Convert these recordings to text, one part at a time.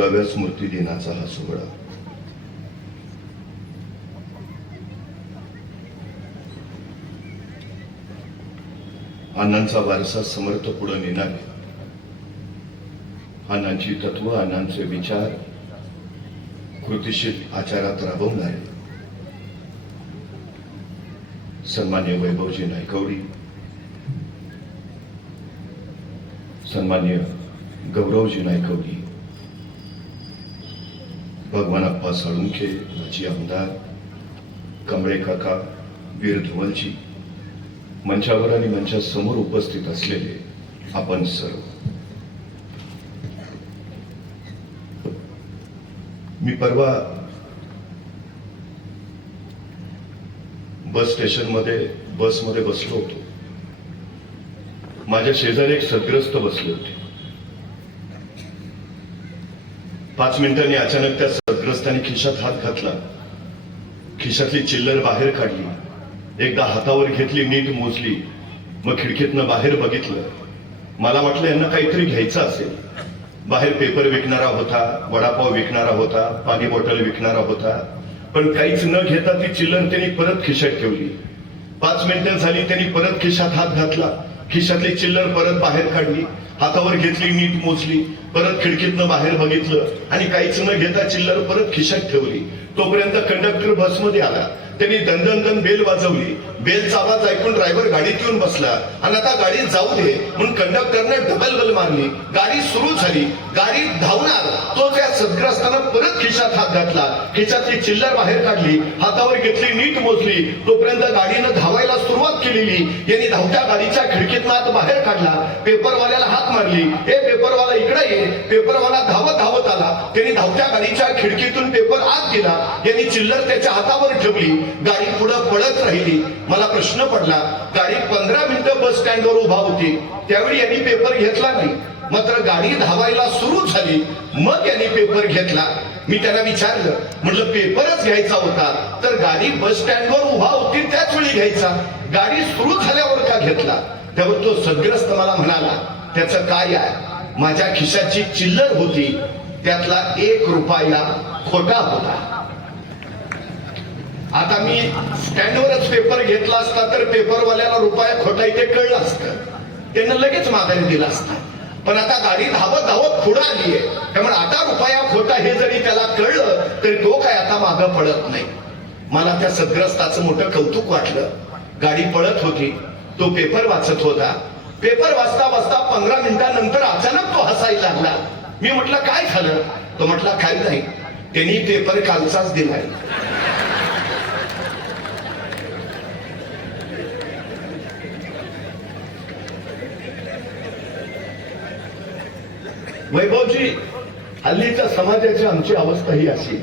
14व्या स्मृती दिनाचा हा सोहळा अण्णांचा वारसा समर्थ पुढे नेणारे, अण्णांची तत्व, अण्णांचे विचार कृतीशील आचारात राबवणारे सन्मान्य वैभवजी नायकवडी, सन्मान्य गौरवजी नायकवडी, भगवानप्पा साळुंखे, माजी आमदार कमळे काका, वीर धुमलजी, मंचावर आणि मंचासमोर उपस्थित असलेले आपण सर्व, मी परवा बस स्टेशनमध्ये बसमध्ये बसलो होतो. माझ्या शेजारी एक सद्ग्रस्त बसले होते. 5 मिनिटांनी अचानक त्या सद्ग्रस्ताने खिशात हात घातला, खिशातली चिल्लर बाहेर काढली, एकदा हातावर घेतली, नीट मोजली, मग खिडकीतनं बाहेर बघितलं. मला वाटलं यांना काहीतरी घ्यायचं असेल. बाहेर पेपर विकणारा होता, वडापाव विकणारा होता, पाणी बॉटल विकणारा होता, पण काहीच न घेता ती चिल्लर त्यांनी परत खिशात ठेवली. 5 मिनिटं झाली, त्यांनी परत खिशात हात घातला, खिशातली चिल्लर परत बाहेर काढली, हातावर घेतली, नीट मोजली, परत खिडकीतनं बाहेर बघितलं आणि काहीच न घेता चिल्लर परत खिशात ठेवली. तोपर्यंत कंडक्टर बसमध्ये आला. त्यांनी दणदणदण बेल वाजवली. बेलचा आवाज ऐकून ड्रायव्हर गाडीत येऊन बसला आणि आता गाडी जाऊ दे म्हणून कंडक्टरने डबल बेल मारली. गाडी सुरू झाली, गाडी धावणार, तो त्या सद्ग्रस्तानं परत खिशात हात घातला, खिशातली चिल्लर बाहेर काढली, हातावर घेतली, नीट मोजली, तोपर्यंत गाडीनं धावायला सुरुवात केलेली. यांनी धावत्या गाडीच्या खिडकीतनं हात बाहेर काढला, पेपरवाल्याला हाक मारली, हे पेपरवाला इकडे ये. पेपरवाला धावत धावत आला, त्यांनी धावत्या गाडीच्या खिडकीतून पेपर आत दिला, यांनी चिल्लर त्याच्या हातावर ठेवली, गाडी पुढे पळत राहिली. मला प्रश्न पडला, गाडी 15 मिनिटं बस स्टँडवर उभा होती, त्यावेळी यांनी पेपर घेतला नाही. मात्र गाडी धावायला सुरू झाली, मग यांनी पेपर घेतला. मी त्याला विचारलं, म्हटलं पेपरच घ्यायचा होता तर गाडी बस स्टँडवर उभा होती त्याच वेळी घ्यायचा, गाडी सुरू झाल्यावर का घेतला? त्यावर तो सद्ग्रस्त मला म्हणाला, त्याचं काय आहे, माझ्या खिशाची चिल्लर होती, त्यातला 1 रुपया खोटा होता. आता मी स्टँडवरच पेपर घेतला असता तर पेपरवाल्याला रुपया खोटा इथे कळलं असतं, त्यांना लगेच माघारी दिला असता. पण आता गाडी धावत धावत पुढे आली आहे, त्यामुळे आता रुपया खोटा हे जरी त्याला कळलं तरी तो काय आता मागं पडत नाही. मला त्या सद्ग्रस्ताचं मोठं कौतुक वाटलं. गाडी पळत होती, तो पेपर वाचत होता. पेपर वाचता वाचता 15 मिनिटांनंतर अचानक तो हसायला लागला. मी म्हटलं काय झालं? तो म्हटला काही नाही, त्यांनी पेपर कालचाच दिलाय. वैभवजी, हल्लीच्या समाजाची आमची अवस्था ही अशी,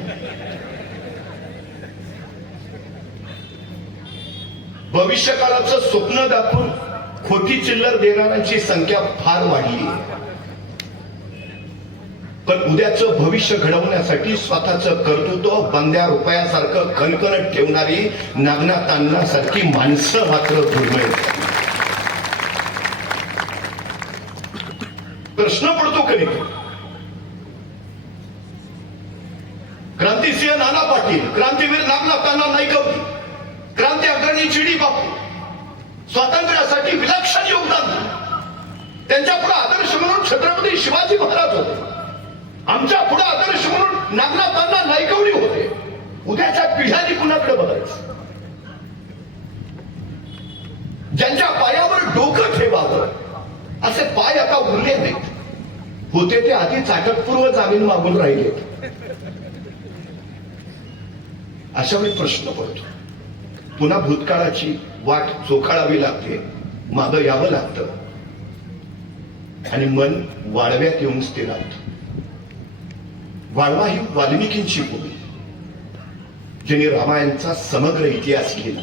भविष्य काळाचं स्वप्न दाखवून खोटी चिल्लर देणाऱ्यांची संख्या फार वाढली. पण उद्याचं भविष्य घडवण्यासाठी स्वतःचं कर्तृत्व बंद्या रुपयासारखं कणकणत ठेवणारी नागनाथ अण्णांसारखी माणसं मात्र दुर्मिळ. प्रश्न पडतो कधी, क्रांतिसिंह नाना पाटील, क्रांतीवीर नागनाथ अण्णा नायकवडी, क्रांती अग्रणी जी डी बापू, स्वातंत्र्यासाठी विलक्षण योगदान दिलं. त्यांच्या पुढे आदर्श म्हणून छत्रपती शिवाजी महाराज होते, आमच्या पुढे आदर्श म्हणून नागनाथ अण्णा नायकवडी होते. उद्याच्या पिढ्यांनी कुणाकडे बघायचं? ज्यांच्या पायावर डोकं ठेवावं असे पाय आता उरले नाहीत. होते ते आधीच अटकपूर्व जामीन मागून राहिले. अशा वेळी प्रश्न पडतो, पुन्हा भूतकाळाची वाट चोखाळावी लागते, मागं यावं लागतं आणि मन वाळव्यात येऊन स्थिरावतं. वाळवा ही वाल्मिकींची भूमी, ज्यांनी रामायणचा समग्र इतिहास लिहिला.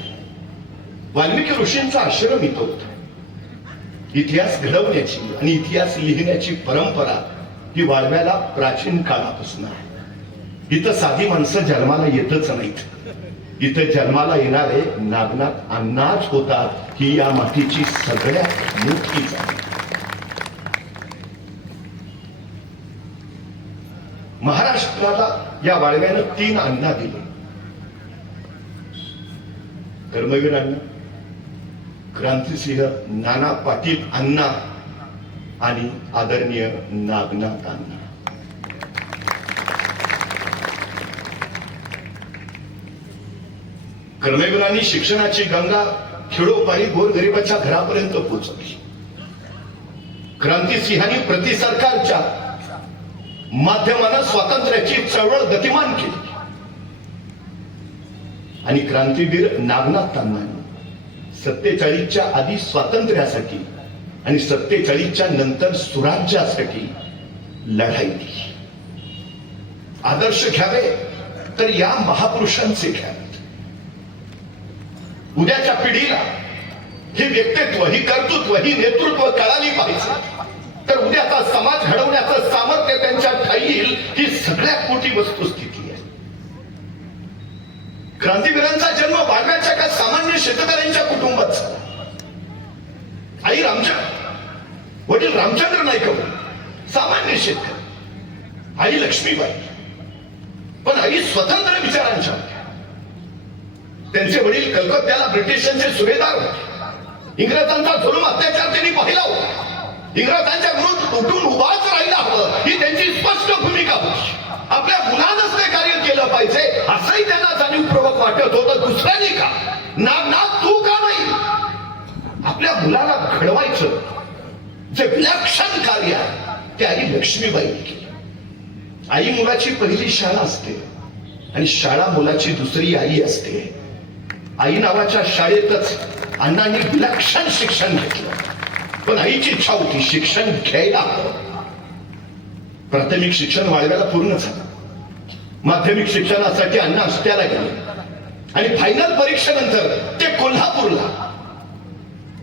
वाल्मिकी ऋषींचा आश्रम इथं होता. इतिहास घडवण्याची आणि इतिहास लिहिण्याची परंपरा ही वाळव्याला प्राचीन काळापासून आहे. इथं साधी माणसं जन्माला येतच नाहीत, इथं जन्माला येणारे नागनाथ अण्णाच होतात ही या मातीची सगळ्यात मोठी जाणीव. महाराष्ट्राला या वाळव्यानं 3 अण्णा दिले. कर्मवीर अण्णा, क्रांतिसिंह नाना पाटील अण्णा आणि आदरणीय नागनाथ अण्णा. कर्मवीरांनी शिक्षणाची गंगा खेडोपाडी गोरगरिबाच्या घरापर्यंत पोहोचवली. क्रांतिसिंहांनी प्रतिसरकारच्या माध्यमानं स्वातंत्र्याची चळवळ गतिमान केली आणि क्रांतीवीर नागनाथ अण्णांनी 47च्या आधी स्वातंत्र्यासाठी आणि 47च्या नंतर सुराज्यासाठी लढाई दिली. आदर्श घ्यावे तर या महापुरुषांचे घ्यावेत. उद्याच्या पिढीला हे व्यक्तित्व, ही कर्तृत्व, ही नेतृत्व कळाली पाहिजे. तर उद्याचा समाज घडवण्याचं सामर्थ्य त्यांच्या ठायी येईल, ही सगळ्यात मोठी वस्तुस्थिती आहे. क्रांतिवीरांचा जन्म वाळव्याच्या एका सामान्य शेतकऱ्यांच्या कुटुंबात झाला. आई रामचंद्र, वडील रामचंद्र नाईक, सामान्य शेतकरी. आई लक्ष्मीबाई, पण आई स्वतंत्र विचारांच्या होत्या. त्यांचे वडील कलकत्त्याला ब्रिटिशांचे सुभेदार होते. इंग्रजांचा जुलूम अत्याचार त्यांनी पाहिला होता. इंग्रजांच्या विरुद्ध उठून उभाच राहिला हवं, ही त्यांची स्पष्ट भूमिका होती. आपल्या मुलानंच ते कार्य केलं पाहिजे असंही त्यांना जाणीवपूर्वक वाटत होतं. दुसऱ्याने का? नागनाथ तू का नाही? आपल्या मुलाला घडवायचं जे विलक्षण कार्य आहे ते आई लक्ष्मीबाईंनी केलं. आई मुलाची पहिली शाळा असते आणि शाळा मुलाची दुसरी आई असते. आई नावाच्या शाळेतच अण्णांनी विलक्षण शिक्षण घेतलं. पण आईची इच्छा होती शिक्षण घ्यायला हवं. प्राथमिक शिक्षण वाळव्याला पूर्ण झालं. माध्यमिक शिक्षणासाठी अण्णा आष्ट्याला गेले आणि फायनल परीक्षेनंतर ते कोल्हापूरला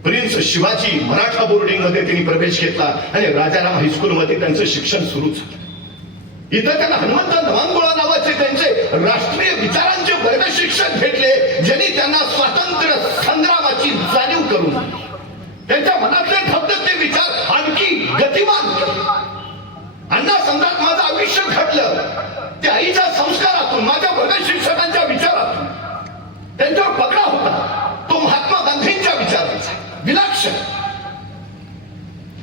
प्रिन्स शिवाजी मराठा बोर्डिंग मध्ये त्यांनी प्रवेश घेतला आणि राजाराम हायस्कूल मध्ये त्यांचं शिक्षण सुरू झालं. इथं त्यांना हनुमंत नवांगुळा नावाचे त्यांचे राष्ट्रीय विचारांचे वर्ग शिक्षक भेटले, ज्यांनी त्यांना स्वातंत्र्य संग्रामाची जाणीव करून दिली. त्यांच्या मनातले धबधबते विचार आणखी गतिमान केले. अण्णा समजात माझं आयुष्य घडलं ते आईच्या संस्कारातून, माझ्या वर्ग शिक्षकांच्या विचारातून. त्यांच्यावर पकडा होता तो महात्मा गांधींच्या विचारांचा विलक्षण.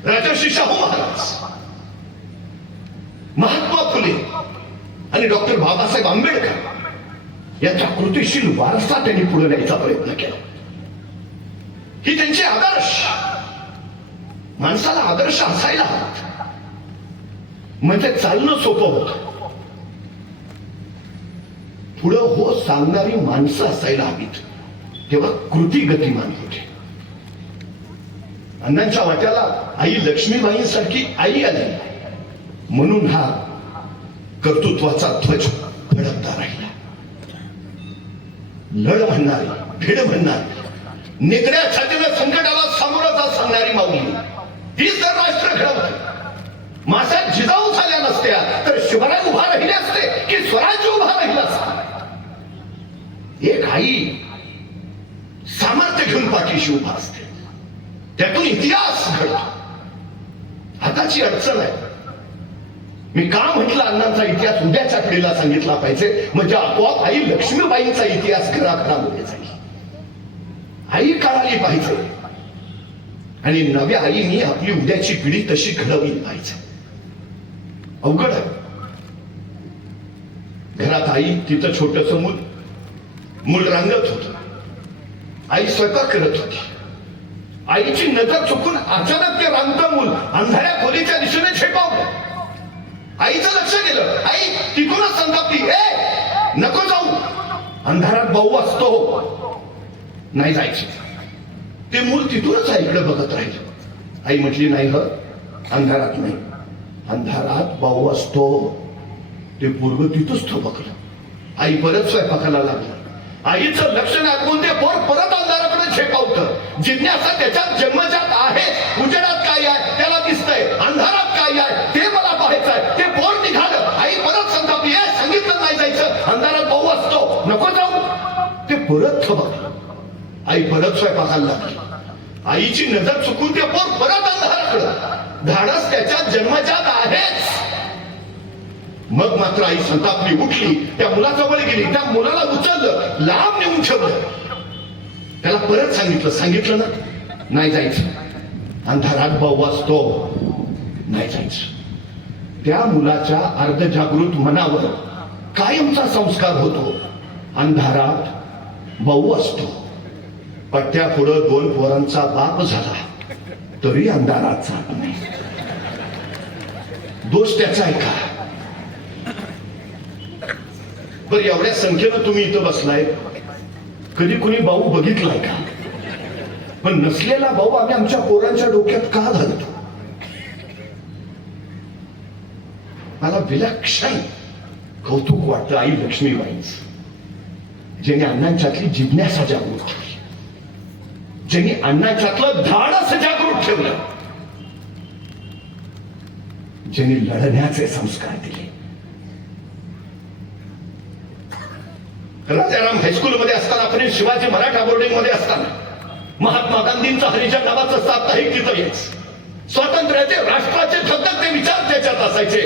राजर्षी शाहू महाराज, महात्मा फुले आणि डॉक्टर बाबासाहेब आंबेडकर यांच्या कृतिशील वारसा त्यांनी पुढे न्यायचा प्रयत्न केला. ही त्यांचे आदर्श. माणसाला आदर्श असायला हवा म्हणजे चालणं सोपं होतं. पुढं हो सांगणारी माणसं असायला हवीत, तेव्हा कृती गतिमान होते. अण्णांच्या वाट्याला आई लक्ष्मीबाईंसारखी आई आली म्हणून हा कर्तृत्वाचा ध्वज फडकता राहिला. लढ म्हणणारी, भिड म्हणणारी, निकड्या छातीनं संकटाला सामोरं जात सांगणारी माऊली, हीच तर राष्ट्र घडवते. मासा जिजाऊ झाल्या नसत्या तर शिवराय उभा राहिले असते की स्वराज्य उभा राहिला असता. एक आई सामर्थ्य घेऊन पाठीशी उभा असते, त्यातून इतिहास घडतो. आताची अडचण आहे, मी का म्हटलं अण्णांचा इतिहास उद्याच्या पिढीला सांगितला पाहिजे, म्हणजे आपोआप आई लक्ष्मीबाईंचा इतिहास घराघरामध्ये जाईल. आई कळाली पाहिजे आणि नव्या आईनी आपली उद्याची पिढी तशी घडवली पाहिजे. अवघड आहे. घरात आई, तिथं छोटस मूल रांगत होत. आई स्वयंपाक करत होती. आईची नजर चुकून अचानक ते रांगतं मूल अंधाऱ्या खोलीच्या दिशेने झेपावलं. आईचं लक्ष गेलं. आई तिथूनच संतापली, ए नको जाऊ, अंधारात भाऊ असतो, नाही जायचे. ते मूल तिथूनच आईकडे बघत राहिलं. आई म्हटली, नाही ह, अंधारात नाही, अंधारात भाऊ असतो. ते पोरग तिथंच थबकलं. आई परत स्वयंपाकाला लागली. आईचं लक्ष लागून ते पोर परत अंधाराकडे झेपावतं. जिज्ञासा त्याच्यात जन्मजात आहे. उजेडात काय आहे त्याला दिसतंय, अंधारात काय आहे ते मला पाहायचं आहे. ते पोर निघालं. आई परत संतापली, सांगितलं नाही जायचं, अंधारात भाऊ असतो, नको जाऊ. ते परत थबकलं. आई परत स्वयंपाकाला लागली. आईची नजर चुकून ते पोर परत अंधाराकडं. धाडस त्याच्यात जन्मजात आहेच. मग मात्र आई संतापली, उठली, त्या मुलाजवळ गेली, त्या मुलाला उचललं, लांब नेऊन ठेवलं. त्याला परत सांगितलं ना, नाही जायचं, अंधारात भाऊ असतो, नाही जायचं. त्या मुलाच्या अर्धजागृत मनावर कायमचा संस्कार होतो, अंधारात भाऊ असतो. पट्ट्या पुढं 2 पोरांचा बाप झाला तरी अंधारात जात नाही. दोष त्याचा आहे का? बरं, एवढ्या संख्येनं तुम्ही इथं बसलाय, कधी कुणी भाऊ बघितलाय का? पण नसलेला भाऊ आम्ही आमच्या पोरांच्या डोक्यात का घालतो? मला विलक्षण कौतुक वाटतं आई लक्ष्मीबाईंचं, ज्याने अण्णांच्यातली जिज्ञासा जागृत ठेवली, ज्यांनी अण्णांच्यातलं धाडस जागृत ठेवलं, ज्यांनी लढण्याचे संस्कार दिले. राजाराम हायस्कूलमध्ये असताना, आपण शिवाजी मराठा बोर्डिंग मध्ये असताना महात्मा गांधींचं हरिजन नावाचं साप्ताहिक तिथं यायचं. स्वातंत्र्याचे, राष्ट्राचे धगधगते विचार त्याच्यात असायचे.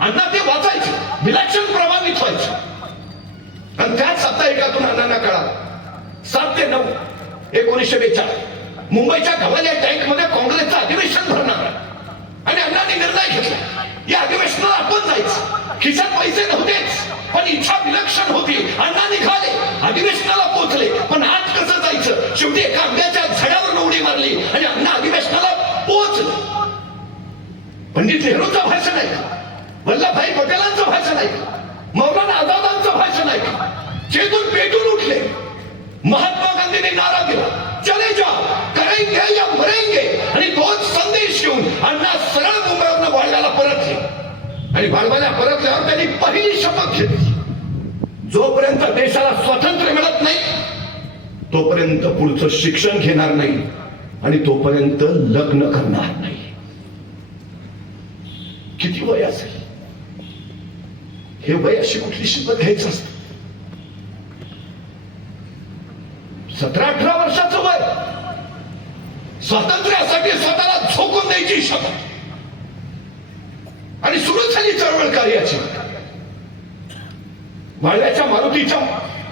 अण्णा ते वाचायचे, विलक्षण प्रभावित व्हायचे. आणि त्याच साप्ताहिकातून अण्णांना कळालं 7 ते 9 1942 मुंबईच्या गव्हाल्या टँकमध्ये काँग्रेसचं अधिवेशन भरणार. आणि अण्णांनी निर्णय घेतला, या अधिवेशनाला आपण जायचं. खिशात पैसे नव्हतेच, पण इच्छा विलक्षण होती. अण्णा निघाले, अधिवेशनाला पोहोचले. पण आज कसं जायचं? शेवटी एका आंब्याच्या झाडावर उडी मारली आणि अण्णा अधिवेशनाला पोहोचले. पंडित नेहरूंचं भाषण ऐका, वल्लभभाई पटेलांचं भाषण ऐका, मौलाना आझादांचं भाषण ऐका. चेतून पेटून उठले. महात्मा गांधींनी नारा दिला, चले जाओ, करेंगे या मरेंगे. आणि तोच संदेश घेऊन अण्णा सरळ मुंबईवरनं वाळव्याला परतले. आणि वाळव्याला परतल्यावर त्यांनी पहिली शपथ घेतली, जोपर्यंत देशाला स्वातंत्र्य मिळत नाही तोपर्यंत पुढचं शिक्षण घेणार नाही आणि तोपर्यंत लग्न करणार नाही. किती वय असेल हे वय? अशी कुठली शपथ घ्यायचं असतं? 17-18 वर्षाचं वय, स्वातंत्र्यासाठी स्वतःला झोकून द्यायची शपथ. आणि सुरू झाली चळवळ कार्याची. वाळव्याच्या मारुतीच्या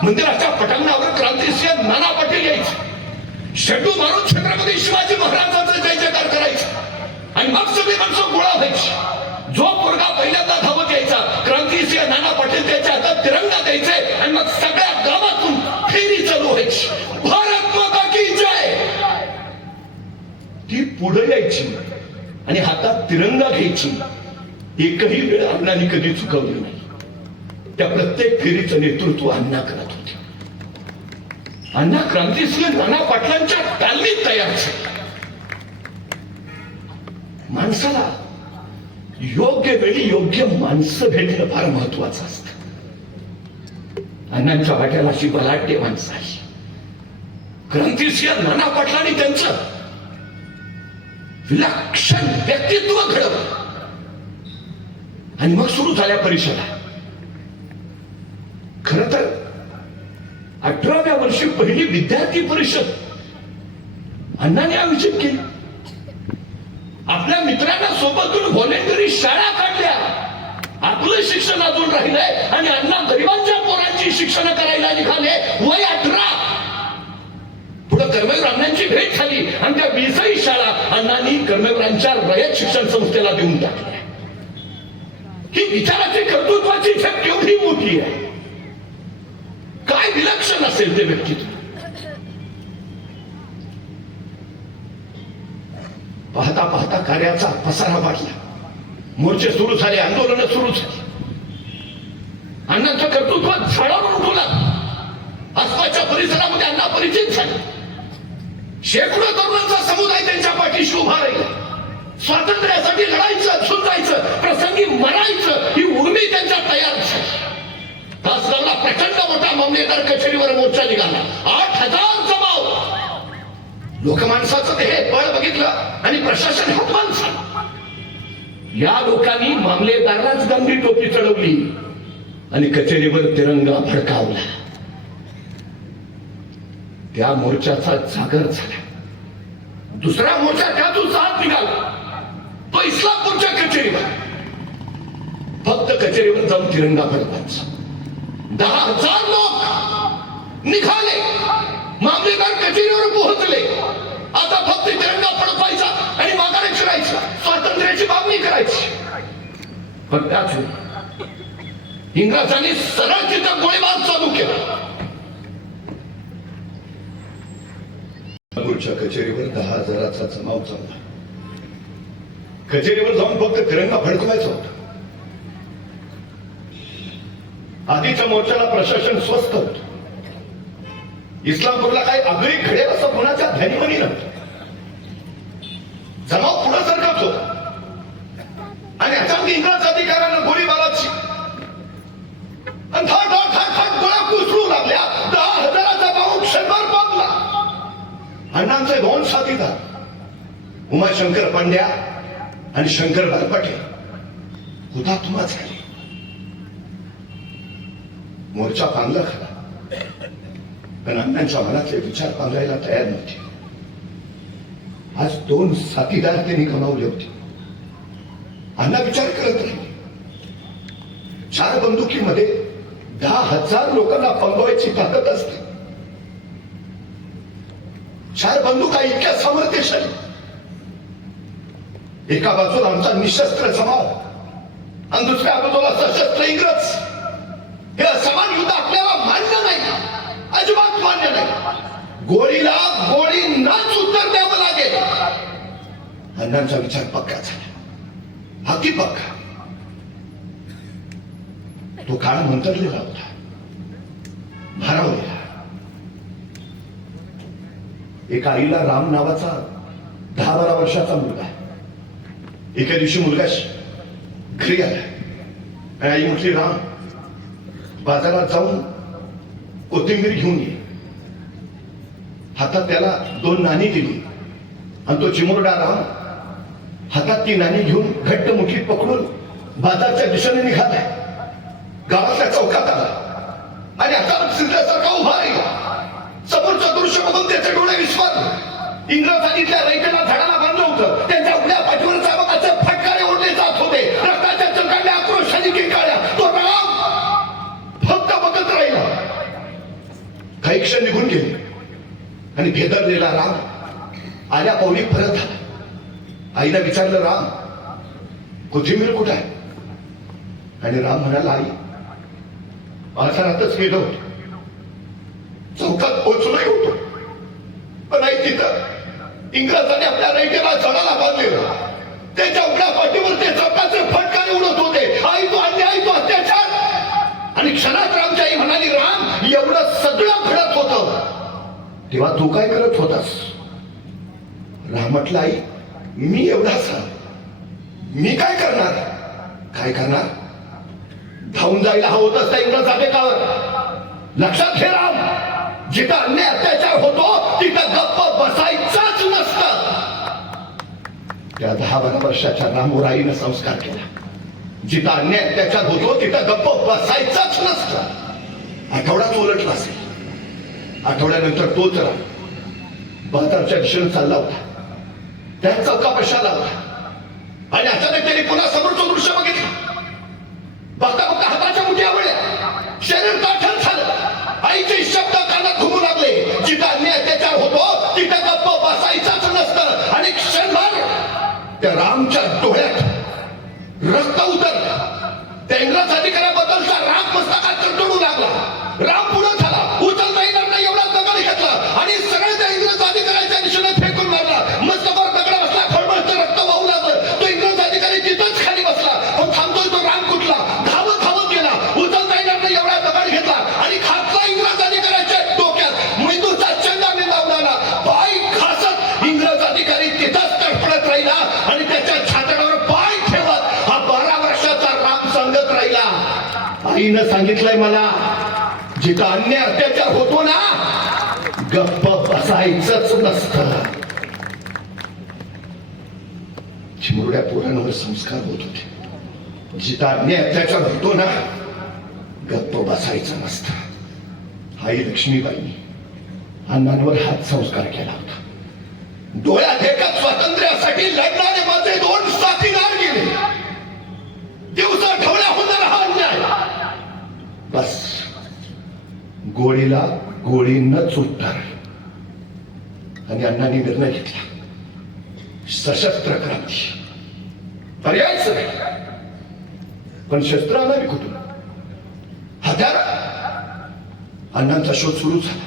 मंदिराच्या पटांगणावर क्रांतिसिंह नाना पाटील यायचे. शेटू मारून छत्रपती शिवाजी महाराजांचा जय जयकार करायचा. आणि मग सगळी माणसं गोळा व्हायची. जो पोरगा पहिल्यांदा धावत यायचा, क्रांतिसिंह नाना पाटील त्याच्या हातात तिरंगा द्यायचे. आणि मग सगळ्या गावातून फेरी चालू व्हायची, भारत माता की जय. ती पुढे यायची आणि हातात तिरंगा घ्यायची. एकही वेळ अण्णांनी कधी चुकवली नाही. त्या प्रत्येक फेरीचं नेतृत्व अण्णा करत होते. अण्णा क्रांतिसिंह नाना पाटलांच्या तालमीत तयार झाले. माणसाला योग्य वेळी योग्य माणसं भेटणं फार महत्वाचं असतं. अण्णांच्या वाट्याला अशी बलाढ्य माणसं आली. क्रांतिसिंह नाना पाटलांनी त्यांचं विलक्षण व्यक्तित्व घडवलं. आणि मग सुरू झाल्या परिषदा. खर तर 18व्या वर्षी पहिली विद्यार्थी परिषद अण्णांनी आयोजित केली. आपल्या मित्रांना सोबतून व्हॉलेंटरी शाळा काढल्या. आपलं शिक्षण अजून राहिलंय आणि अण्णा गरिबांच्या पोरांची शिक्षण करायला निघाले. वय 18. पुढे कर्मवीर अण्णांची भेट झाली आणि त्या 20ही शाळा अण्णांनी कर्मवीरांच्या रयत शिक्षण संस्थेला देऊन टाकल्या. ही विचाराची, कर्तृत्वाची झेप केवढी मोठी आहे. काय विलक्षण असेल ते व्यक्तित्व. पाहता पाहता कार्याचा पसारा वाढला. मोर्चे सुरू झाले, आंदोलन सुरू झाली. अण्णांचं कर्तृत्व झाडावरून उठवला. आसपासच्या परिसरामध्ये अण्णा परिचित झाले. शेकडो तरुणांचा समुदाय त्यांच्या पाठीशी उभा राहिला. स्वातंत्र्यासाठी लढायचं, झुंजायचं, प्रसंगी मरायचं ही उर्मी त्यांच्या तयार झाली. तासगावला प्रचंड मोठा मामलेदार कचेरीवर मोर्चा निघाला. 8000 जमाव. लोकमानसाचं हे बळ बघितलं आणि प्रशासन हातमान झालं. या लोकांनी मामलेदारालाच गांधी टोपी चढवली आणि कचेरीवर तिरंगा फडकावला. त्या मोर्चाचा जागर झाला. दुसरा मोर्चा त्यातून साथ निघाला. तो इस्लामपूरच्या कचेरीवर. फक्त कचेरीवर जाऊन तिरंगा फडकायचा. 10,000 लोक निघाले, मामलेदार कचेरीवर पोहोचले. आता फक्त तिरंगा फडकायचा आणि माघारी फिरायचं, स्वातंत्र्याची मागणी करायची. पण त्याच वेळी इंग्रजांनी सरळ तिथं गोळीबार चालू केला. नागपूरच्या कचेरीवर 10,000चा जमाव चालला. कचेरीवर जाऊन फक्त तिरंगा फडकवायचा होता. आधीच्या मोर्चाला प्रशासन स्वस्थ होत. इस्लामपूरला काही आगळी घडेल असं कोणाच्या ध्यानीमनी नव्हतं. जमाव पुढे सरकत होता आणि अचानक इंग्रज अधिकाऱ्यांना गोळीबाराची गोळ्या कुसरू लागल्या. 10,000चा जमाव क्षणभर पावला. अण्णांचे 2 साथीदार उमाशंकर पांड्या आणि शंकर बारपाटे हुतात्मा झाले. मोर्चा पांगला खरा, पण अण्णांच्या मनातले विचार पांगायला तयार नव्हते. आज 2 साथीदार त्यांनी गमावले होते. अण्णा विचार करत राहिले. 4 बंदुकीमध्ये 10,000 लोकांना पंगवायची ताकद असते. 4 बंदुका इतक्या सामर्थ्यशाली. एका बाजूला आमचा निशस्त्र जमाव आणि दुसऱ्या बाजूला सशस्त्र इंग्रज. हे असमान युद्ध आपल्याला मान्य नाही, अजिबात मान्य नाही. गोळीला गोळी नाच उत्तर द्यावं लागेल. अण्णांचा विचार पक्का झाला, अगदी पक्का. तो काळ मंतरलेला होता, भारावलेला. एका आईला राम नावाचा 10-12 वर्षाचा मुलगा. एका दिवशी मुलगा घरी आला. आई म्हटली, राम बाजारात जाऊन कोथिंबीर घेऊन ये. हातात त्याला 2 नाणी दिली आणि तो चिमुरडा राम हातात ती नाणी घेऊन घट्ट मुठीत पकडून बाजारच्या दिशेने निघालाय. गावातल्या चौकात आला आणि अचानक सिद्धासारखा उभा राहिला. समोरचं दृश्य बघून त्याचे डोळे विस्फारले. इंग्रजांनी त्या रैकेला झाडाला बांधलं होतं. त्यांच्या उघड्या पाठीवर चाबकाचे फटकारे ओढले जात होते. रक्ताच्या चंगाळल्या आक्रोशाने किंकाळ्या. तो राम फक्त बघत राहिला. काही क्षण निघून गेले आणि भेदरलेला राम आल्या पावली परत आला. आईला विचारलं, राम कोथिंबीर कुठं आहे? आणि राम म्हणाला, आई बाजारातच गेलो होतो, चौकात पोहोचलोही होतो, पण आई तिथं इंग्रजांनी आपल्या रैकेला झाडाला बांधलेलं. त्याच्या उघड्या पाठीवर ते चौकाचे फटकारे उडत होते. आई तो अन्याय, तो अत्याचार. आणि क्षणात रामची आई म्हणाली, राम एवढं सगळं घडत होतं तेव्हा तू काय करत होतास? राम म्हटलं, आई मी एवढासा, मी काय करणार? काय करणार? धावून जायला हवं होतं त्या इंग्रज अधिकावर. लक्षात घे राम, जिथं अन्याय अत्याचार होतो तिथं गप्प बसायचंच नसतं. त्या 10-12 वर्षाच्या रामवर आईनं संस्कार केला. जिथं अन्याय अत्याचार होतो तिथं गप्प बसायचंच नसतं. आठवडाच उलटला असेल. आठवड्यानंतर तोच राम बाजारच्या दिशेने चालला होता. त्या चौकापाशी आला होता आणि अचानक त्याने पुन्हा समोरचं दृश्य बघितलं. बघता बघता हाताच्या मुठ्या आवडल्या, शरीर ताठर झालं. आईचे शब्द कानात घुमू लागले. जिथं अन्याय अत्याचार होतो तिथं गप्प बसायचंच नसतं. आणि क्षणभर त्या रामच्या डोळ्यात रक्त उतरलं. त्या इंग्रज अधिकाऱ्याबद्दलचा राग मस्तकात तरतडू लागला. राम पुढे झाला. उचलता येणार नाही एवढा दगड घेतला आणि सगळे त्या इंग्रज अधिकाऱ्याच्या दिशेने फेकून मारला. मस्तकावर दगड बसला, खळबळतं रक्त वाहू लागलं. तो इंग्रज अधिकारी तिथंच खाली बसला. पण थांबतोय तो राम कुठला? धावत धावत गेला. उचलता येणार नाही एवढा दगड घेतला आणि खातला इंग्रज अधिकाऱ्याच्या डोक्यात. मेंदूचा चंगा मेंदा उडाला. पाय खासत इंग्रज अधिकारी तिथंच तडफडत राहिला आणि त्याच्या छातडावर पाय ठेवत हा 12 वर्षाचा राम सांगत राहिला, आईनं सांगितलंय मला, जिथं अन्याय अत्याचार होतो ना गप्प बसायचंच नसतं. चिमुरड्या पोरांवर संस्कार होत होते. जिथं अन्याय अत्याचार होतो ना गप्प बसायचं नसतं. आई लक्ष्मीबाई अण्णांवर हाच संस्कार केला होता. डोळ्यात एकच स्वातंत्र्यासाठी लढणारे माझे 2 साथीदार गेले. दिवसा ढवळ्या गोळीला गोळीनंच उत्तर. आणि अण्णांनी निर्णय घेतला, सशस्त्र क्रांती, पर्यायच नाही. पण शस्त्र आणावी कुठून? हत्यार. अण्णांचा शोध सुरू झाला.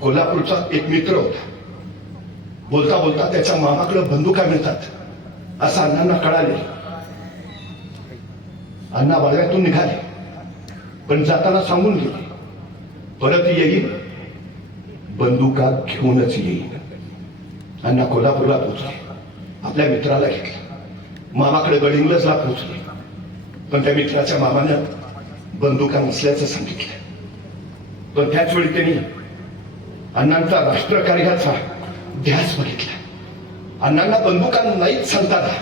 कोल्हापूरचा एक मित्र होता. बोलता बोलता त्याच्या मामाकडे बंदुका मिळतात असं अण्णांना कळाले. अण्णा वाळव्यातून निघाले, पण जाताना सांगून गेले, परत येईल बंदुका घेऊनच येईल. अण्णा कोल्हापूरला पोहोचले, आपल्या मित्राला घेतलं, मामाकडे गडिंग्लजला पोहोचले. पण त्या मित्राच्या मामानं बंदुका नसल्याचं सांगितलं. पण त्याच वेळी त्यांनी अण्णांचा राष्ट्रकार्याचा ध्यास बघितला. अण्णांना बंदुका नाहीच सांगता आला.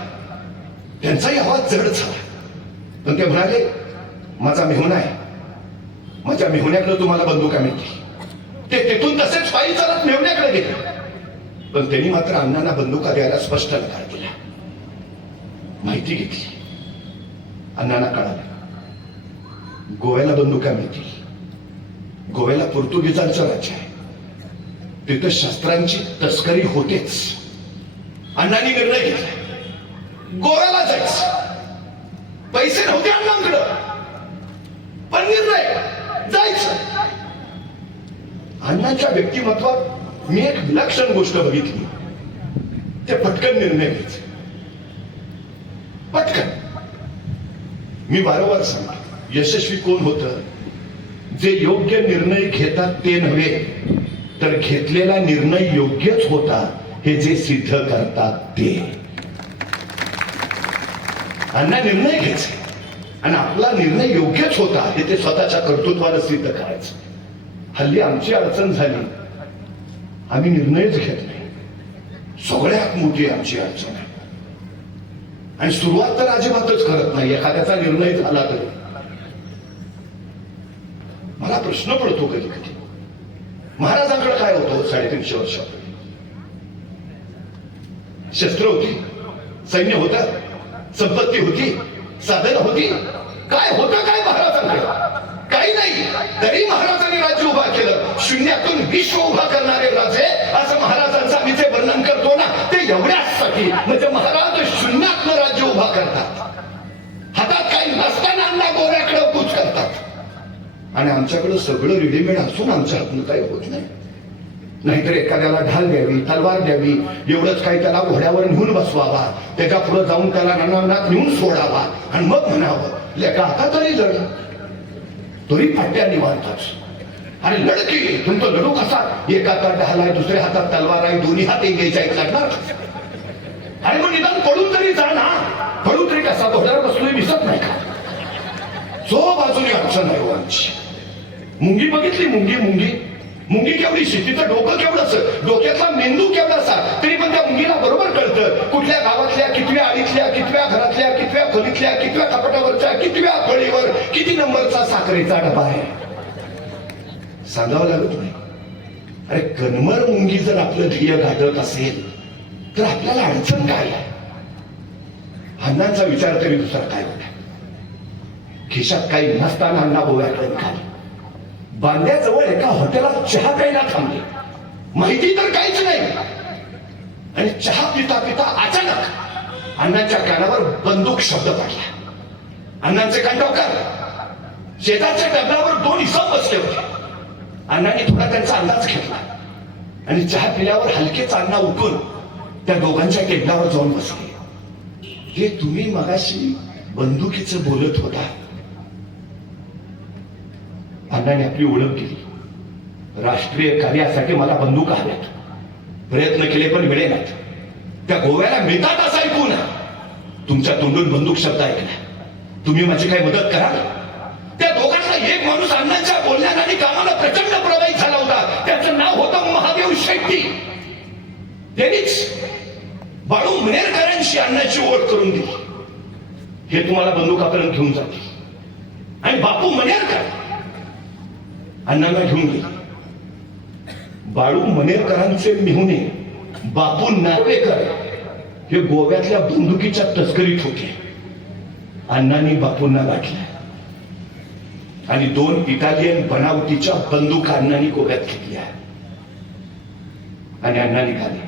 त्यांचाही आवाज जड झाला. पण ते म्हणाले, माझा मेहुणा आहे, माझ्या मेहुण्याकडे तुम्हाला बंदुका मिळतील. ते तिथून तसेच पायी चालत मेहुण्याकडे गेले. पण त्यांनी मात्र अण्णांना बंदुका द्यायला स्पष्ट नकार दिला. माहिती घेतली. अण्णांना कळालं, गोव्याला बंदुका मिळतील. गोव्याला पोर्तुगीजांचं राज्य आहे, तिथं शस्त्रांची तस्करी होतेच. अण्णांनी निर्णय घेतला, गोव्याला जायचं. पैसे नव्हते अण्णांकडं, पण निर्णय जायचं. अण्णांच्या व्यक्तिमत्वात मी एक विलक्षण गोष्ट बघितली, ते पटकन निर्णय घ्यायचे. पटकन. मी वारंवार सांगतो, यशस्वी कोण होतं? जे योग्य निर्णय घेतात ते नव्हे, तर घेतलेला निर्णय योग्यच होता हे जे सिद्ध करतात ते. अण्णा निर्णय घ्यायचे आणि आपला निर्णय योग्यच होता हे ते स्वतःच्या कर्तृत्वाला सिद्ध करायचं. हल्ली आमची अडचण झाली, आम्ही निर्णयच घेत नाही. सगळ्यात मोठी आमची अडचण आहे. आणि सुरुवात तर अजिबातच करत नाही. एखाद्याचा निर्णय झाला तरी मला प्रश्न पडतो कधी कधी, महाराजांकडे काय होतं 350 वर्षापूर्वी? शस्त्र होती, सैन्य होतं, संपत्ती होती, साधन होती. काय होतं काय महाराजांकडे? काही नाही. तरी महाराजांनी राज्य उभा केलं. शून्यातून विश्व उभा करणारे राजे असं महाराजांचं आम्ही जे वर्णन करतो ना, ते एवढ्याचसाठी. म्हणजे महाराज शून्यातनं राज्य उभा करतात. हातात काही नसताना अण्णा गोऱ्याकडे कूच करतात. आणि आमच्याकडे सगळं रेडीमेड असून आमच्या हातून काही होत नाही. नाहीतर एखाद्याला ढाल द्यावी, तलवार द्यावी, एवढंच काही त्याला घोड्यावर नेऊन बसवावा, त्याच्या पुढे जाऊन त्याला रणांगणात नेऊन सोडावा आणि मग म्हणावं, लेका आता तरी लढ. तरी फाट्या निवांताच. अरे लढकी, तुमचं लढू कसा? एका हातात ढाल आहे, दुसऱ्या हातात तलवार आहे, दोन्ही हात घ्यायच्या आहेत, लढणार? अरे मग निदान पडून तरी जा ना. पडून तरी कसा? घोड्यावर बसलोय दिसत नाही का? जो बाजूने अडचण आहे आमची. मुंगी बघितली? मुंगी केवढीशी, तिचं डोकं केवढंच, डोक्यातला मेंदू केवढासा, तरी पण त्या मुंगीला बरोबर कळतं कुठल्या गावातल्या कितव्या आळीतल्या, कितव्या घरातल्या, कितव्या खोलीतल्या, कितव्या कपाटावरच्या, कितव्या फळीवर किती नंबरचा साखरेचा डबा आहे. सांगावं लागत नाही. अरे कनमर मुंगी जर आपलं ध्येय गाठत असेल तर आपल्याला अडचण काय आहे? अण्णांचा विचार तरी दुसरा काय होता? खिशात काही नसताना अण्णा गोव्याकडे निघाले. बांद्याजवळ एका हॉटेलात चहा प्यायला थांबले. माहिती तर काहीच नाही. आणि चहा पिता पिता अचानक अण्णांच्या कानावर बंदूक शब्द पडला. अण्णांचे कांडवकर शेताच्या डबल्यावर 2 इसम बसले होते. अण्णांनी थोडा त्यांचा अंदाज घेतला आणि चहा पिल्यावर हलकेच अण्णा उठून त्या दोघांच्या टेबलावर जाऊन बसले. हे तुम्ही मगाशी बंदुकीचं बोलत होता. अण्णांनी आपली ओळख केली. राष्ट्रीय कार्यासाठी मला बंदुका हव्यात. प्रयत्न केले पण मिळेनात. त्या गोव्याला मिळतात असं ऐकून तुमच्या तोंडून बंदूक शब्द ऐकला. तुम्ही माझी काही मदत कराल? त्या दोघांना एक माणूस अण्णांच्या बोलण्यात आणि कामाला प्रचंड प्रभावित झाला होता. त्याचं नाव होतं महादेव शेट्टी. त्यांनीच बाळू मनेरकरांशी अण्णांची ओळख करून दिली. हे तुम्हाला बंदुकापर्यंत घेऊन जातील. आणि बापू मनेरकर अण्णांना घेऊन गेले. बाळू मनेरकरांचे मेहुणे बापू नार्वेकर हे गोव्यातल्या बंदुकीच्या तस्करीत होते. अण्णांनी बापूंना गाठलं. आणि 2 इटालियन बनावटीच्या बंदूक अण्णांनी गोव्यात घेतल्या आणि अण्णा निघाले.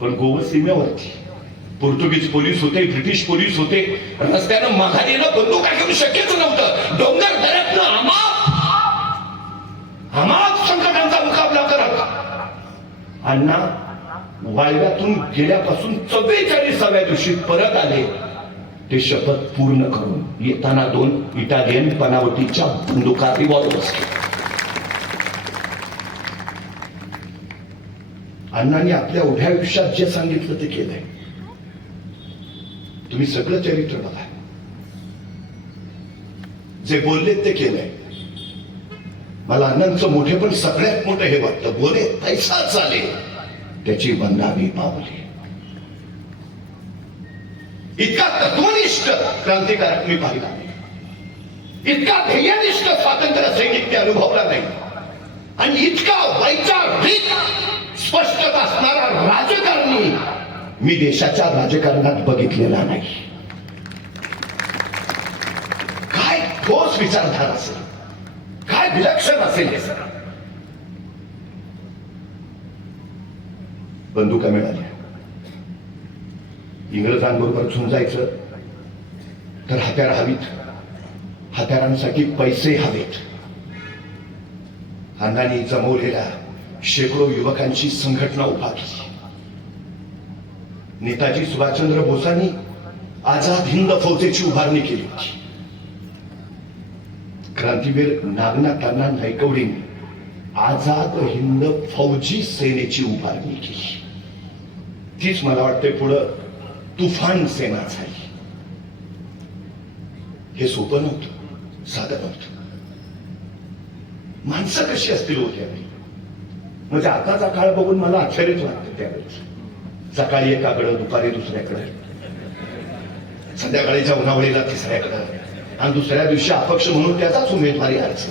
पण गोवा सीमेवरती पोर्तुगीज पोलीस होते, ब्रिटिश पोलीस होते. रस्त्यानं माघारी येणं बंदुका घेऊन शक्यच नव्हतं. डोंगर दऱ्यातनं आमाप संकटांचा मुकाबला करत अण्णा वाळव्यातून गेल्यापासून 44व्या दिवशी परत आले. ते शपथ पूर्ण करून येताना 2 इटालियन बनावटीच्या बंदुका रिव्हॉल्वर्स. अण्णांनी आपल्या उभ्या आयुष्यात जे सांगितलं ते केलंय. तुम्ही सगळं चरित्र बघा. जे बोलले ते केलंय. मला अण्णांचं मोठे पण सगळ्यात मोठं हे वाटतं, बोले पैसा चाले त्याची बंधावी पावले. इतका तत्वनिष्ठ क्रांतिकारक मी पाहिला, इतका ध्येयनिष्ठ स्वातंत्र्य सैनिक मी अनुभवला नाही, आणि इतका वैचारिक स्पष्टता असणारा राजकारणी मी देशाच्या राजकारणात बघितलेला नाही. काय ठोस विचारधारा असेल, काय विलक्षण असेल हे सगळं. बंदुका मिळाल्या. इंग्रजांबरोबर झुंजायचं तर हत्यार हवीत, हत्यारांसाठी पैसे हवेत. अण्णांनी जमवलेल्या शेकडो युवकांची संघटना उभा केली. नेताजी सुभाषचंद्र बोसांनी आझाद हिंद फौजेची उभारणी केली होती. क्रांतीवीर नागनाथ अण्णा नायकवडेंनी आझाद हिंद फौजी सेनेची उभारणी केली. तीच मला वाटते पुढं तुफान सेना झाली. हे सोपं नव्हतं, साधं नव्हतं. माणसं कशी असतील होत्या, म्हणजे आताचा काळ बघून मला आश्चर्यच वाटतं. त्यावेळेस सकाळी एकाकडं, दुपारी दुसऱ्याकडं, संध्याकाळीच्या उन्हावळीला तिसऱ्याकडं, आणि दुसऱ्या दिवशी अपक्ष म्हणून त्याचाच उमेदवारी अर्ज.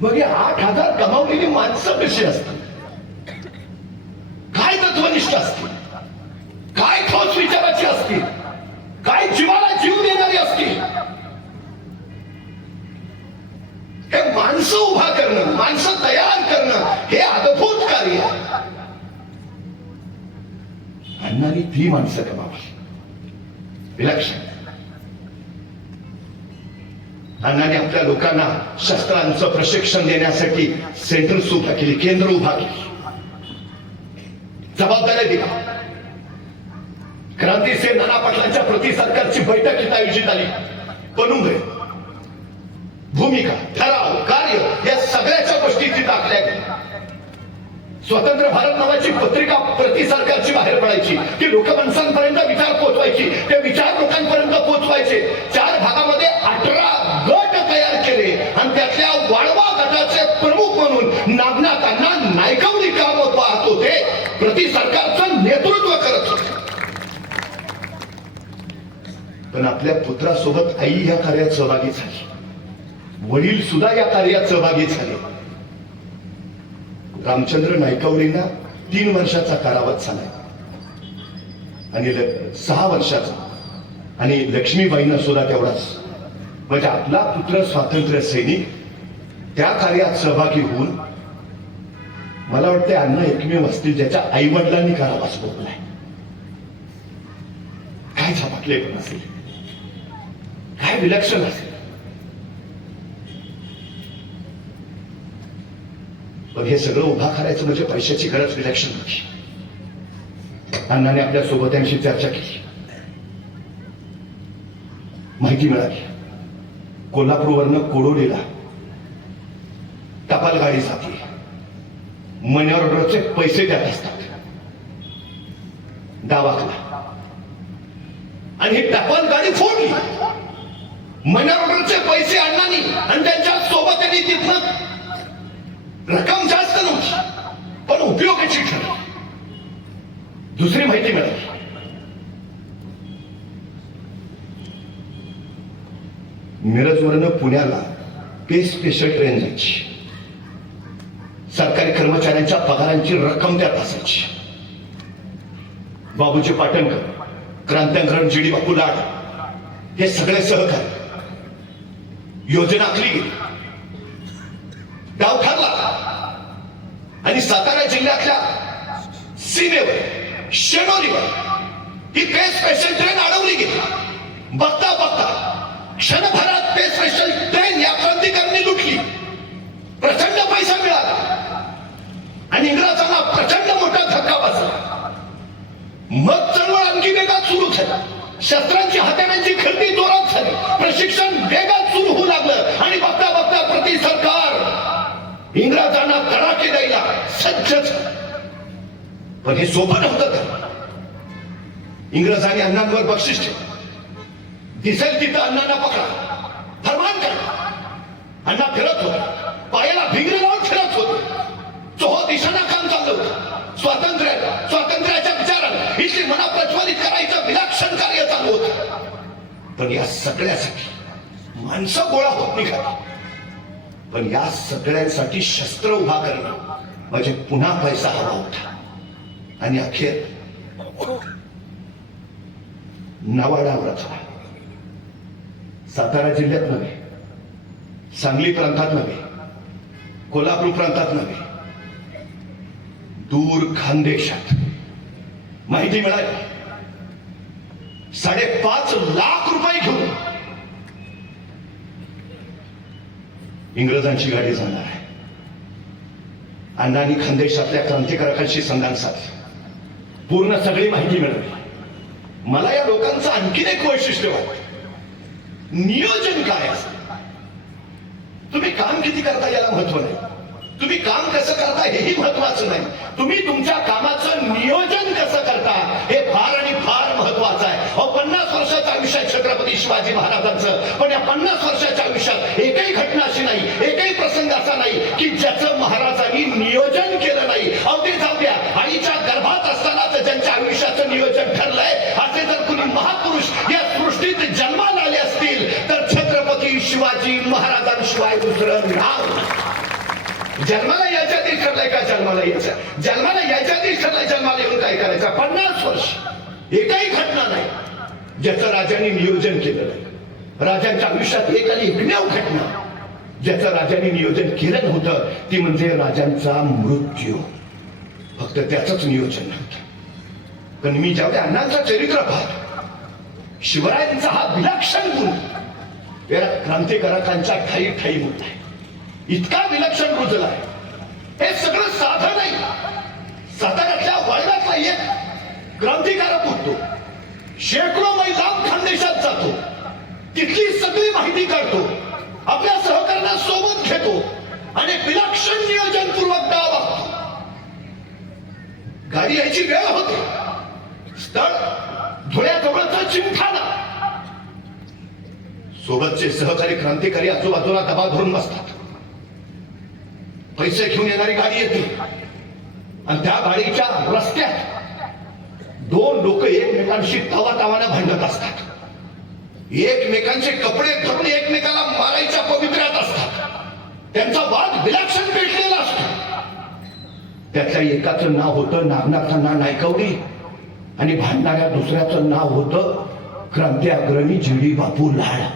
मग हे 8,000 कमावलेली माणसं कशी असतात, काय तत्वनिष्ठ असतील, काय ठोस विचाराची असतील, काय जीवाला जीव देणारी असतील. हे माणसं उभा करणं, माणसं तयार करणं हे अद्भुत कार्य आहे. अण्णांनी ती माणसं कमावली, विलक्षण. अण्णांनी आपल्या लोकांना शस्त्रांचं प्रशिक्षण देण्यासाठी सेंटर्स उभा केली, केंद्र उभा केली, जबाबदारी दिली. क्रांतीसेन नाना पाटलांच्या प्रति सरकारची बैठक इथं आयोजित आली. पनुंग भूमिका, ठराव, कार्य या सगळ्याच्या गोष्टी तिथं आखल्या गेल्या. स्वतंत्र भारत नावाची पत्रिका प्रति सरकारची बाहेर पडायची, ती लोकमानसांपर्यंत विचार पोहोचवायची, ते विचार लोकांपर्यंत पोहोचवायचे. 4 भागामध्ये 18 गट तयार केले, आणि त्यातल्या वाळवा गटाचे प्रमुख म्हणून नागनाथांना नायकवडी काम पाहत होते, प्रति सरकारचं नेतृत्व करत होते. पण आपल्या पुत्रासोबत आई या कार्यात सहभागी झाली, वडील सुद्धा या कार्यात सहभागी झाले. रामचंद्र नायकवडेंना 3 वर्षाचा कारावास झाला आणि 6 वर्षाचा, आणि लक्ष्मीबाईंना सुद्धा तेवढाच. म्हणजे आपला पुत्र स्वातंत्र्य सैनिक त्या कार्यात सहभागी होऊन, मला वाटते अण्णा एकमेव असतील ज्याच्या आई वडिलांनी कारावास भोगलाय. काय झपाटले पण असेल, काय विलक्षण असेल. पण हे सगळं उभा करायचं म्हणजे पैशाची गरज विलक्षण होती. अण्णाने आपल्या सोबत्यांशी चर्चा केली, माहिती मिळाली. कोल्हापूरवरनं कोडोलीला टपाल गाडी जाते, मनी ऑर्डरचे पैसे द्यात असतात. डावाकला आणि ही टपाल गाडी फोडली. मनी ऑर्डरचे पैसे अण्णांनी आणि त्यांच्या सोबत्यांनी तिथनं, रक्कम जास्त नव्हती पण उपयोगाची ठरली. दुसरी माहिती मिळाली, मिरजवरनं पुण्याला पे स्पेशल ट्रेन जायची. सरकारी कर्मचाऱ्यांच्या पगारांची रक्कम त्यात असायची. बाबूजी पाटणकर, क्रांत्यांकरण, जी डी बापू लाड हे सगळे सहकारी योजना आखली गेली. गाव ठरला आणि सातारा जिल्ह्यातल्या सीमेवर शेनोरीवर ही पे स्पेशल ट्रेन अडवली गेली. बघता बघता क्षणभरात पे स्पेशल ट्रेन या क्रांतिकाऱ्यांनी लुटली. प्रचंड पैसा मिळाला आणि इंग्रजांना प्रचंड मोठा धक्का बसला. मग चळवळ आणखी वेगात सुरू झाली. शस्त्रांची हाताळ्यांची खरेदी जोरात झाली. प्रशिक्षण वेगात सुरू होऊ लागलं आणि बघता बघता प्रति सरकार इंग्रजांना तडाखे द्यायला सज्ज झालं. पण हे सोपं नव्हतं का? इंग्रजांनी अण्णांवर बक्षीस ठेवलं. दिसेल तिथं अण्णांना पकडा, फरमान करा. अण्णा फिरत होते, पायाला भिंगरे लावून फिरत होते. चोहो दिशांना काम चाललं होतं. स्वातंत्र्याच्या विचारानं इथली मना प्रज्वलित करायचं विलक्षण कार्य चालू होतं. पण या सगळ्यासाठी माणसं गोळा होत निघाली. पण या सगळ्यांसाठी शस्त्र उभा करणं म्हणजे पुन्हा पैसा हवा होता. आणि अखेर नवाडा व्रत झाला. सातारा जिल्ह्यात नव्हे, सांगली प्रांतात नव्हे, कोल्हापूर प्रांतात नव्हे, दूर खानदेशात माहिती मिळाली. 5.5 लाख रुपये घेऊन इंग्रजांची गाडी जाणार आहे. अण्णांनी खानदेशातल्या क्रांतिकारकांशी संधान साधले. पूर्ण सगळी माहिती मिळाली. मला या लोकांचं आणखीन एक वैशिष्ट्य वाटतं. नियोजन काय असतं? तुम्ही काम किती करता याला महत्व नाही. तुम्ही काम कसं करता हेही महत्वाचं नाही. तुम्ही तुमच्या कामाचं नियोजन कसं करता हे फार आणि फार महत्वाचं आहे. 50 वर्षाचं आयुष्य छत्रपती शिवाजी महाराजांचं. पण या 50 वर्षाच्या आयुष्यात एकही घटना अशी नाही, एकही प्रसंग असा नाही की ज्याचं महाराजांनी नियोजन केलं नाही. अवघे जाऊ द्या, आईच्या गर्भात असतानाच ज्यांच्या आयुष्याचं नियोजन ठरलंय असे जर कुणी महापुरुष या सृष्टीत जन्माला आले असतील तर छत्रपती शिवाजी महाराजांशिवाय दुसरं नाव. जन्माला यायच्या आधी ठरलंय का? जन्माला यायच्या आधी ठरलंय जन्माला येऊन काय करायचं. 50 वर्ष एकही घटना नाही ज्याचं राजांनी नियोजन केलं नाही. राजांच्या आयुष्यात एक आणि एकमेव घटना ज्याचं राजांनी नियोजन केलं नव्हतं ती म्हणजे राजांचा मृत्यू. फक्त त्याचंच नियोजन नव्हतं. पण मी ज्यावेळी अण्णांचं चरित्र पाहतो, शिवरायांचा हा विलक्षण गुण या क्रांतिकारकांच्या ठाई ठाई मुद्दा आहे. इतका विलक्षण रुजलाय. हे सगळं साधं नाही. साताऱ्यातल्या वाळव्यातला एक क्रांतिकारक उठतो, शेकडो मैल लांब खानदेशात जातो, तिथली सगळी माहिती काढतो, आपल्या सहकार्यांना सोबत घेतो आणि विलक्षण नियोजनपूर्वक गाव बघतो. गाडी यायची वेळ होते. स्थळ धुळ्याजवळचा चिमठाणा. सोबतचे सहकारी क्रांतिकारी आजूबाजूला दबा धरून बसतात. पैसे घेऊन येणारी गाडी येते आणि त्या गाडीच्या रस्त्यात 2 लोक एकमेकांशी तावातावानं भांडत असतात. एकमेकांचे कपडे धरून एकमेकाला मारायच्या पवित्र्यात असतात. त्यांचा वाद विलक्षण पेटलेला असतो. त्यातल्या एकाचं नाव होतं नागनाथांना नायकवडी आणि भांडणाऱ्या दुसऱ्याचं नाव होतं क्रांती अग्रणी जी.डी. बापू लाड.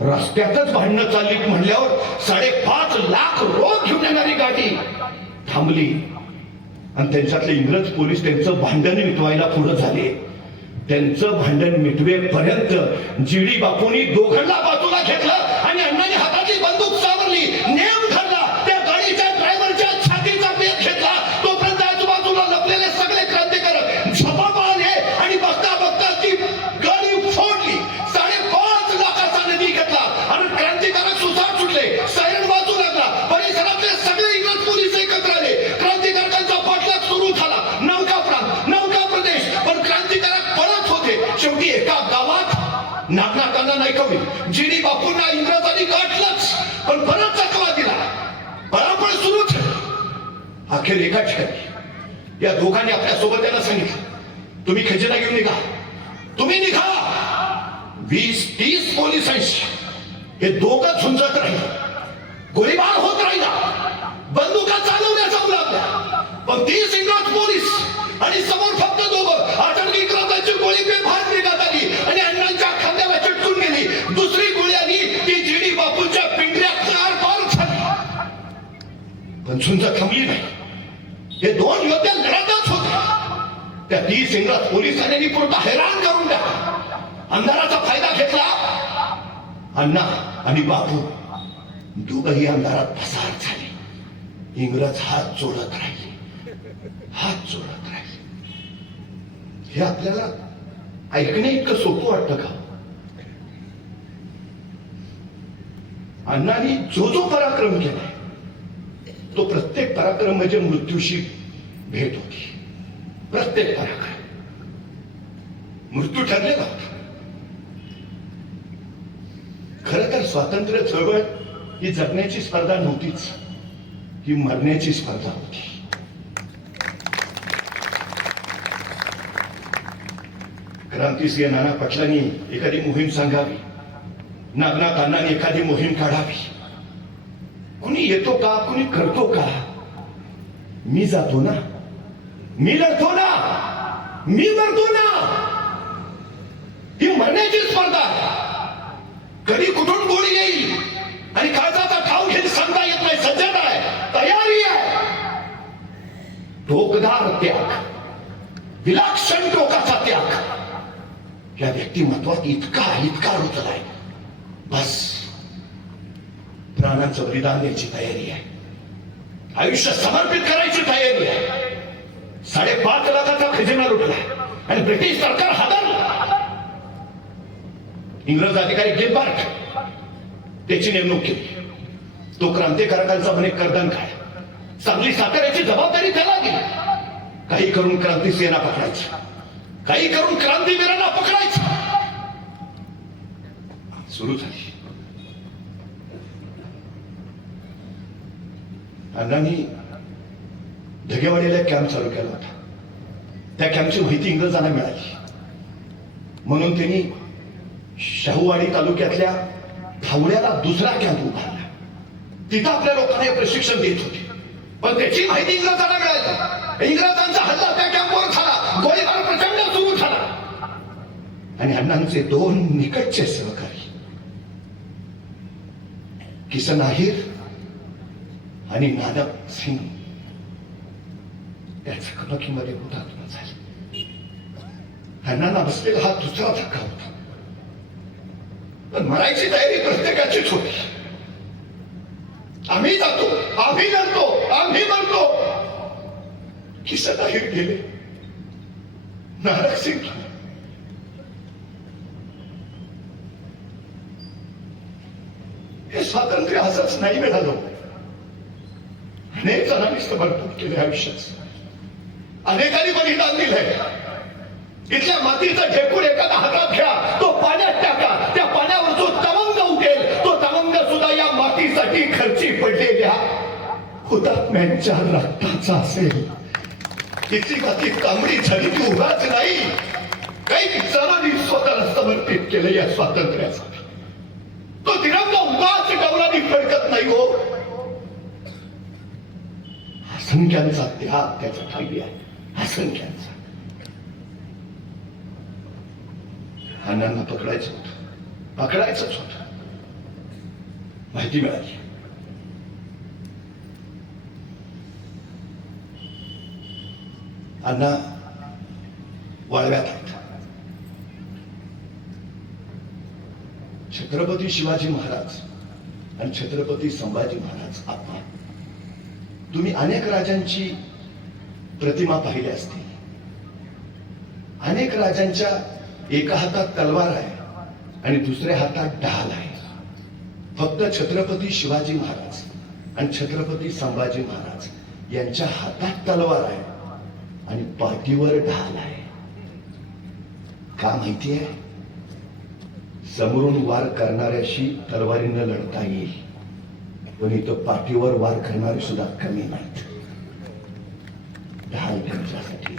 रस्त्यातच भांडणं चालली म्हणल्यावर 5.5 लाख रोज घेऊन येणारी गाडी थांबली आणि त्यांच्यातले इंग्रज पोलीस त्यांचं भांडण मिटवायला पुढे झाले. त्यांचं भांडण मिटवेपर्यंत जी.डी. बापूंनी दोघांना बाजूला घेतलं आणि अण्णांनी हाताची बंदूक सावरली, नेम धरला, त्या गाडीच्या ड्रायव्हरच्या छातीचा पेट घेतला. तोपर्यंत आजूबाजूला लपलेले सगळे क्रांतिकारक झपाप आले आणि बघता बघता ती गाडी फोडली. 5.5 लाखाचा निधी घेतला आणि क्रांतिकारक सुसाट सुटले. सायरन वाजू लागला. परिसरातले सगळे इंग्रज पोलीस एकत्र आले. क्रांतिकारकांचा पाठलाग सुरू झाला. नौका प्रदेश. पण क्रांतिकारक पळत होते. शेवटी एका गावात नागनाथांना नायकवडी, जी.डी. बापूंना इंग्रजांनी गाठलंच पण परत चकवा दिला. पळापळ सुरू झाली. अखेर एका ठिकाणी या दोघांनी आपल्या सोबत याला सांगितलं, तुम्ही खजिना घेऊन निघा. तुम्ही निघा. 20-30 पोलिसांशी हे दोघं झुंजत राहिले. गोळीबार होत राहिला. बंदुका चालवल्या जाऊ लागल्या. पण 30 इंग्रज पोलीस आणि समोर फक्त दोघं. आठवणी इंग्रजांची गोळी बेभान निघत आली आणि अण्णांच्या खांद्याला चिटकून गेली. दुसरी गोळी आली ती जी.डी. बापूंच्या पण झुंज थांबली नाही. हे दोन योद्धे लढतच होते. त्या 30 इंग्रज पोलिसांनी पुरता हैराण करून टाकला. अंधाराचा फायदा घेतला. अण्णा आणि बापू दोघही अंधारात पसार झाले. इंग्रज हात जोडत राहिले, हात जोडत राहिले. हे आपल्याला ऐकणे इतकं सोपं वाटतं का? अण्णांनी जो जो पराक्रम केलाय तो प्रत्येक पराक्रम म्हणजे मृत्यूशी भेट होती. प्रत्येक पराक्रम मृत्यू ठरलेला होता. खरं तर स्वातंत्र्य चळवळ ही जगण्याची स्पर्धा नव्हतीच, ही मरण्याची स्पर्धा होती. क्रांतिसिंह नाना पाटलांनी एखादी मोहीम सांगावी, नागनाथ अण्णांनी एखादी मोहीम काढावी. कुणी येतो का, कुणी करतो का? मी जातो ना, मी लढतो ना, मी मरतो ना. ही मरण्याची स्पर्धा. कधी कुठून गोळी येईल आणि काळजाचा ठाव घेऊन सांगता येत नाही. सज्जता आहे, तयारी आहे. टोकदार त्याग, विलक्षण टोकाचा त्याग या व्यक्तिमत्वात इतका इतका रुजलाय. बस प्राणांचं बलिदान द्यायची तयारी आहे. आयुष्य समर्पित करायची तयारी आहे. 5.5 लाखाचा खजिना लुटला आणि ब्रिटिश सरकार हादरलं. इंग्रज अधिकारी गिल्बर्ट त्याची नेमणूक केली. तो क्रांतिकारकांचा म्हणे कर्दन काय, चांगली साताऱ्याची जबाबदारी त्याला गेली. काही करून क्रांतिसेना पकडायचं, काही करून क्रांतीवीरांना पकडायचं. सुरू झाली. अण्णांनी ढगेवाडीला कॅम्प चालू केला होता. त्या कॅम्पची माहिती इंग्रजांना मिळाली म्हणून त्यांनी शाहूवाडी तालुक्यातल्या थावड्याला दुसरा कॅम्प उभारला. तिथं आपल्या लोकांना हे प्रशिक्षण देत होते. पण त्याची माहिती इंग्रजांना मिळाली. इंग्रजांचा हल्ला त्या कॅम्पवर झाला. गोळीबार प्रचंड सुरू झाला आणि अण्णांचे 2 निकटचे सहकारी किसन आहिर आणि नानक सिंग त्या चकमकीमध्ये हुतात्मा झाले. अण्णांना बसलेला हा दुसरा धक्का होता. पण मरायची तयारी प्रत्येकाचीच होती. आम्ही जातो, आम्ही लढतो, आम्ही मरतो. किसन आहिर गेले, नानक सिंग गेले. हे स्वातंत्र्य असंच नाही मिळालं. अनेक जणांनी समर्पण केले आयुष्याच. अनेकांनी बलिदान दिलंय. इथल्या मातीचा ढेकूर एखादा हातात घ्या, तो पाण्यात टाका. त्या पाण्यावर जो तवंग उठेल तो तवंग सुद्धा या मातीसाठी खर्ची पडलेल्या हुतात्म्यांच्या रक्ताचा असेल. तिची माती कांबडी झाली ती उगाच नाही. काही जणांनी स्वतःला समर्पित केलं या स्वातंत्र्यासाठी. तो तिरंगा उगाच डवलानी फडकत नाही हो. असंख्यांचा त्याग त्याच्या खाली आहे. असंख्यांचा. अण्णांना पकडायचं होतं, पकडायचंच होतं. माहिती मिळाली. अण्णा वाळव्यात आहेत. छत्रपती शिवाजी महाराज आणि छत्रपती संभाजी महाराज. आपण तुम्ही अनेक राजांची प्रतिमा पाहिली असते. अनेक राजांच्या एका हातात तलवार आहे आणि दुसऱ्या हातात ढाल आहे. फक्त छत्रपती शिवाजी महाराज आणि छत्रपती संभाजी महाराज यांच्या हातात तलवार आहे आणि पाठीवर ढाल आहे. का माहिती आहे? समोरून वार करणाऱ्याशी तलवारीनं लढता येईल, पण इथं पाठीवर वार करणारे सुद्धा कमी नाहीत. ढाल त्यांच्यासाठी.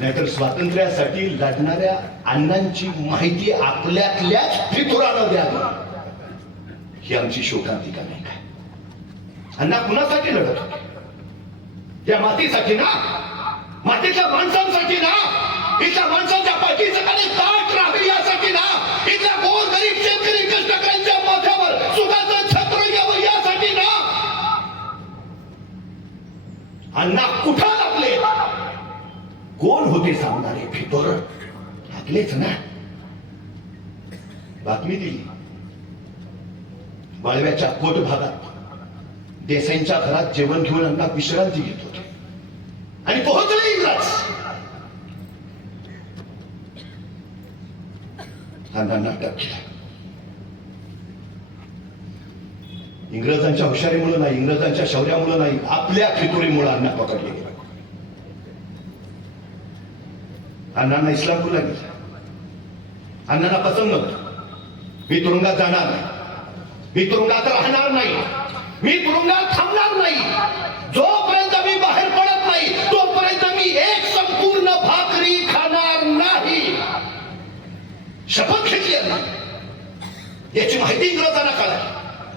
नाहीतर स्वातंत्र्यासाठी लढणाऱ्या अण्णांची माहिती आपल्यातल्याच फितुरानं द्यावी ही आमची शोकांतिका नाही काय. अण्णा कुणासाठी लढत होते? या मातीसाठी ना, मातीच्या माणसांसाठी ना, इथल्या माणसांच्या पाठीचं काही ताट राहावी यासाठी ना, इथल्या गोरगरीब शेतकरी कष्टकऱ्यांच्या माथ्यावर ऐकलेच ना, बातमी दिली वाळव्याच्या कोट भागात देसाईंच्या घरात जेवण घेऊन अण्णा विश्रांती घेत होते आणि पोहोचले इंग्रज. अण्णांना अटक केला. इंग्रजांच्या हुशारीमुळे नाही, इंग्रजांच्या शौर्यामुळे नाही, आपल्या फितुरीमुळे अण्णा पकडले गेले. अण्णांना इस्लामपूरला गेला. अण्णांना पसंत नव्हतं. मी तुरुंगात जाणार नाही, मी तुरुंगात राहणार नाही, मी तुरुंगात थांबणार नाही, जोपर्यंत मी बाहेर पडत नाही तोपर्यंत मी एक संपूर्ण भाकरी खाणार नाही. शपथ घेतली अण्णा. याची माहिती इंग्रजांना कळाली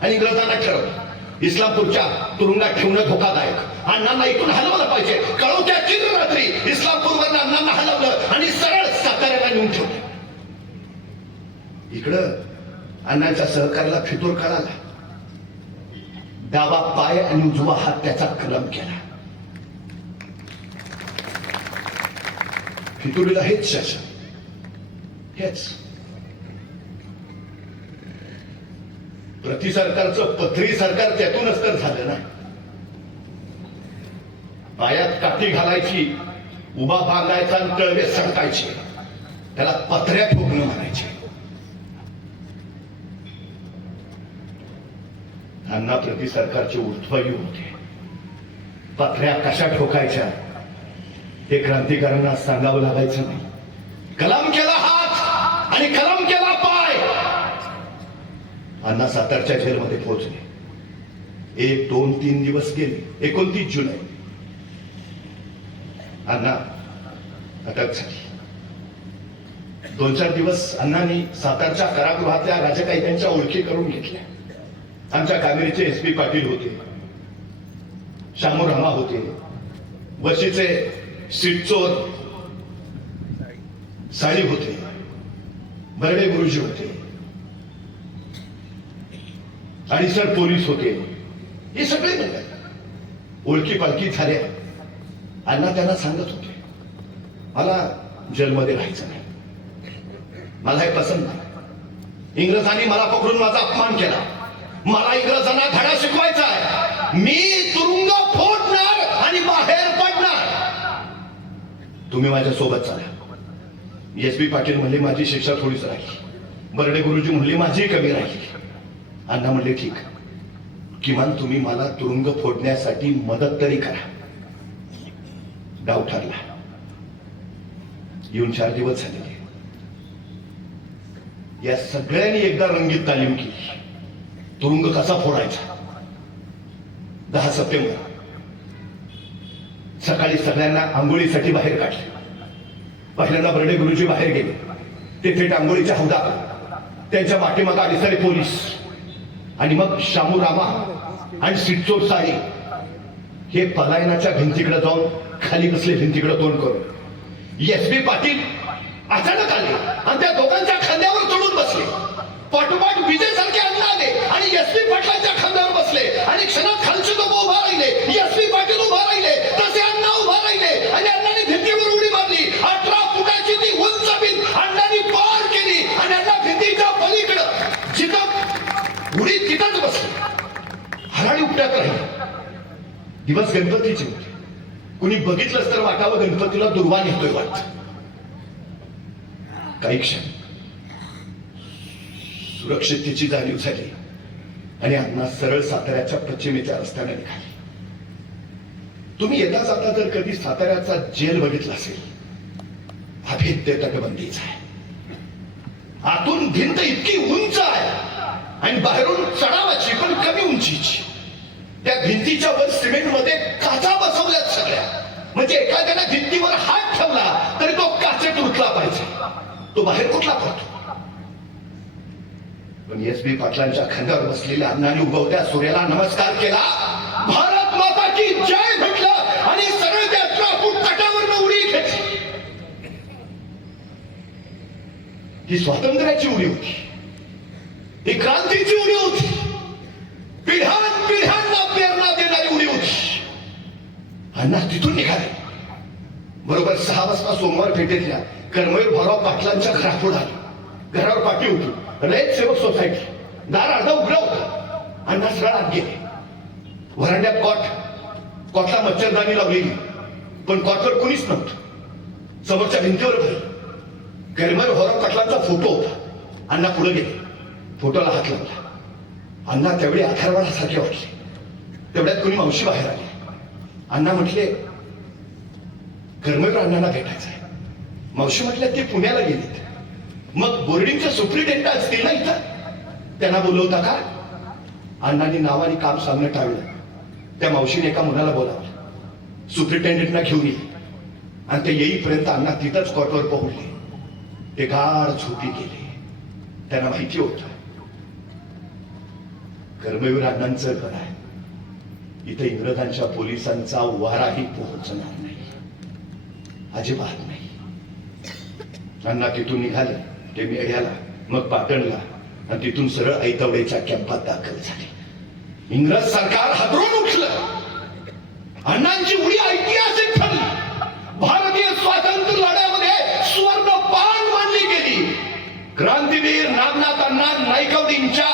आणि इंग्रजांना ठरवलं इस्लामपूरच्या तुरुंगात ठेवणं धोकादायक. अण्णांना इथून हलवलं पाहिजे. कळवत्या चिर रात्री इस्लामपूरवर अण्णांना हलवलं आणि सरळ साताऱ्याला नेऊन ठेवलं. इकडं अण्णांच्या सहकार्याला फितूर कळाला. डावा पाय आणि उजवा हात त्याचा कलम केला. फितुरीला हेच शासन, हेच प्रति सरकारचं पथरी सरकार त्यातूनच तर झालं ना. पायात काठी घालायची, उभा बांधायचा आणि तळवे सडकायचे, त्याला पथऱ्या ठोकणं म्हणायचे. अण्णा प्रति सरकारचे ऊर्ध्वयू होते. पथऱ्या कशा ठोकायच्या हे क्रांतिकारांना सांगावं लागायचं नाही. कलम केला हात आणि कलम केला पाय. अण्णा सातारच्या जेलमध्ये पोहोचले. 1, 2, 3 दिवस गेले. 29 जुलै अण्णा अटक झाली. 2-4 दिवस अण्णांनी सातारच्या कारागृहातल्या राजकायद्यांच्या ओळखी करून घेतल्या. आमच्या कामेरीचे SP पाटील होते, शामूरामा होते, वशीचे सिटचोर साळी होते, बर्डे गुरुजी होते, अडीसर पोलीस होते. हे सगळे म्हणतात. ओळखी पालखी झाल्या. अण्णा त्यांना सांगत होते मला जेलमध्ये राहायचं नाही, मला हे पसंत नाही. इंग्रजांनी मला पकडून माझा अपमान केला, मला इंग्रजांना धडा शिकवायचा आहे. मी तुरुंग फोडणार आणि बाहेर पडणार. तुम्ही माझ्या सोबत चला. SP पाटील म्हणले माझी शिक्षा थोडीच राहिली. बर्डे गुरुजी म्हणले माझी कमी राहिली. अण्णा म्हणले ठीक, किमान तुम्ही मला तुरुंग फोडण्यासाठी मदत तरी करा. डाव ठरला. येऊन 4 दिवस झाले. या सगळ्यांनी एकदा रंगीत तालीम केली. तुरुंग कसा फोडायचा. 10 सप्टेंबर सकाळी सगळ्यांना आंघोळीसाठी बाहेर काढले. पहिल्यांदा बर्डे गुरुजी बाहेर गेले. ते थेट आंघोळीच्या हौदात, त्यांच्या पाठीमागे अडीसरे पोलीस आणि मग शामूरामा आणि सिटचोर साळी हे पलायनाच्या भिंतीकडे जाऊन खाली बसले. भिंतीकडे तोंड करून SP पाटील अचानक आले आणि त्या दोघांच्या खांद्यावर चढून बसले. पाठोपाठ विजय सारखे अण्णा आले आणि SP पाटलांच्या खांद्यावर बसले आणि क्षणात खालचे लोक उभा राहिले. SP पाटील उभा राहिले, तसे अण्णा उभा राहिले आणि अण्णांनी भिंतीवर उडी मारली. 18 फुटाची ती उंच भिंत अण्णांनी पार केली आणि अण्णा भिंतीच्या पलीकडं जिथं उडी तिथंच बसली. हराळी उपट्यात राहिली. दिवस गणपतीचे होते. कुणी बघितलंच तर वाटावं गणपतीला दुर्वान येतोय वाटत. काही क्षण सुरक्षिततेची जाणीव झाली आणि अण्णा सरळ साताऱ्याच्या पश्चिमेच्या रस्त्याने निघाले. तुम्ही येता जाता जर कधी साताऱ्याचा जेल बघितला असेल, अभेद्य तटबंदीचा आहे. आतून भिंत इतकी उंच आहे आणि बाहेरून चढावाची पण कमी उंचीची. त्या भिंतीच्या वर सिमेंटमध्ये काचा बसवल्यात सगळ्या. म्हणजे एखाद्याला भिंतीवर हात ठेवला तरी तो काचेत उठला पाहिजे. तो बाहेर कुठला पडतो. पण SP पाटलांच्या खांद्यावर बसलेल्या अण्णांनी उगवत्या सूर्याला नमस्कार केला. भारत माता की जय म्हटलं आणि सरळ त्या 18 फूट तटावरनं उडी घेतली. ही स्वातंत्र्याची उडी होती. ही क्रांतीची उडी होती. पिढ्यांना प्रेरणा देणारी उडी होती. अण्णा तिथून निघाले. बरोबर 6 वाजता सोमवार पेठेतल्या कर्मवीर भाऊराव पाटलांच्या घरापुढे आली. घरावर पाठी होती, रयत सेवक सोसायटी. दार अर्ध उघडं होतं. अण्णा सरळ आत गेले. व्हरांड्यात कॉटला मच्छरदाणी लावलेली, पण कॉटवर कुणीच नव्हतं. समोरच्या भिंतीवर भरली कर्मवीर भाऊराव पाटलांचा फोटो होता. अण्णा पुढे गेले, फोटोला हात लावला. अण्णा त्यावेळी आधारवाडासारखे वाटले. तेवढ्यात कुणी मावशी बाहेर आली. अण्णा म्हटले, कर्मवीर अण्णांना भेटायचं आहे. मावशी म्हटल्या ते पुण्याला गेलेत. मग बोर्डिंगचे सुप्रिटेंडेंट असतील ना इथं, त्यांना बोलवता का? अण्णांनी नावाने काम सांगणं टाळलं. त्या मावशीने एका मुलाला बोलावलं, सुप्रिटेंडेंटना घेऊन ये. आणि ते येईपर्यंत अण्णा तिथंच कॉटवर पोहोचले. ते गाढ झोपी गेले. त्यांना माहिती होतं कर्मवीर अण्णांचं घर आहे, इथे इंग्रजांच्या पोलिसांचा वाराही पोहोचणार नाही, अजिबात नाही. अण्णा तिथून निघाले ते मेढ्याला, मग पाटणला, आणि तिथून सरळ ऐतवडेच्या कॅम्पात दाखल झाले. इंग्रज सरकार हादरून उठलं. अण्णांची उडी ऐतिहासिक ठरली. भारतीय स्वातंत्र्य लढ्यामध्ये सुवर्ण पान मानली गेली. क्रांतीवीर नागनाथ अण्णा नाईकवाडींच्या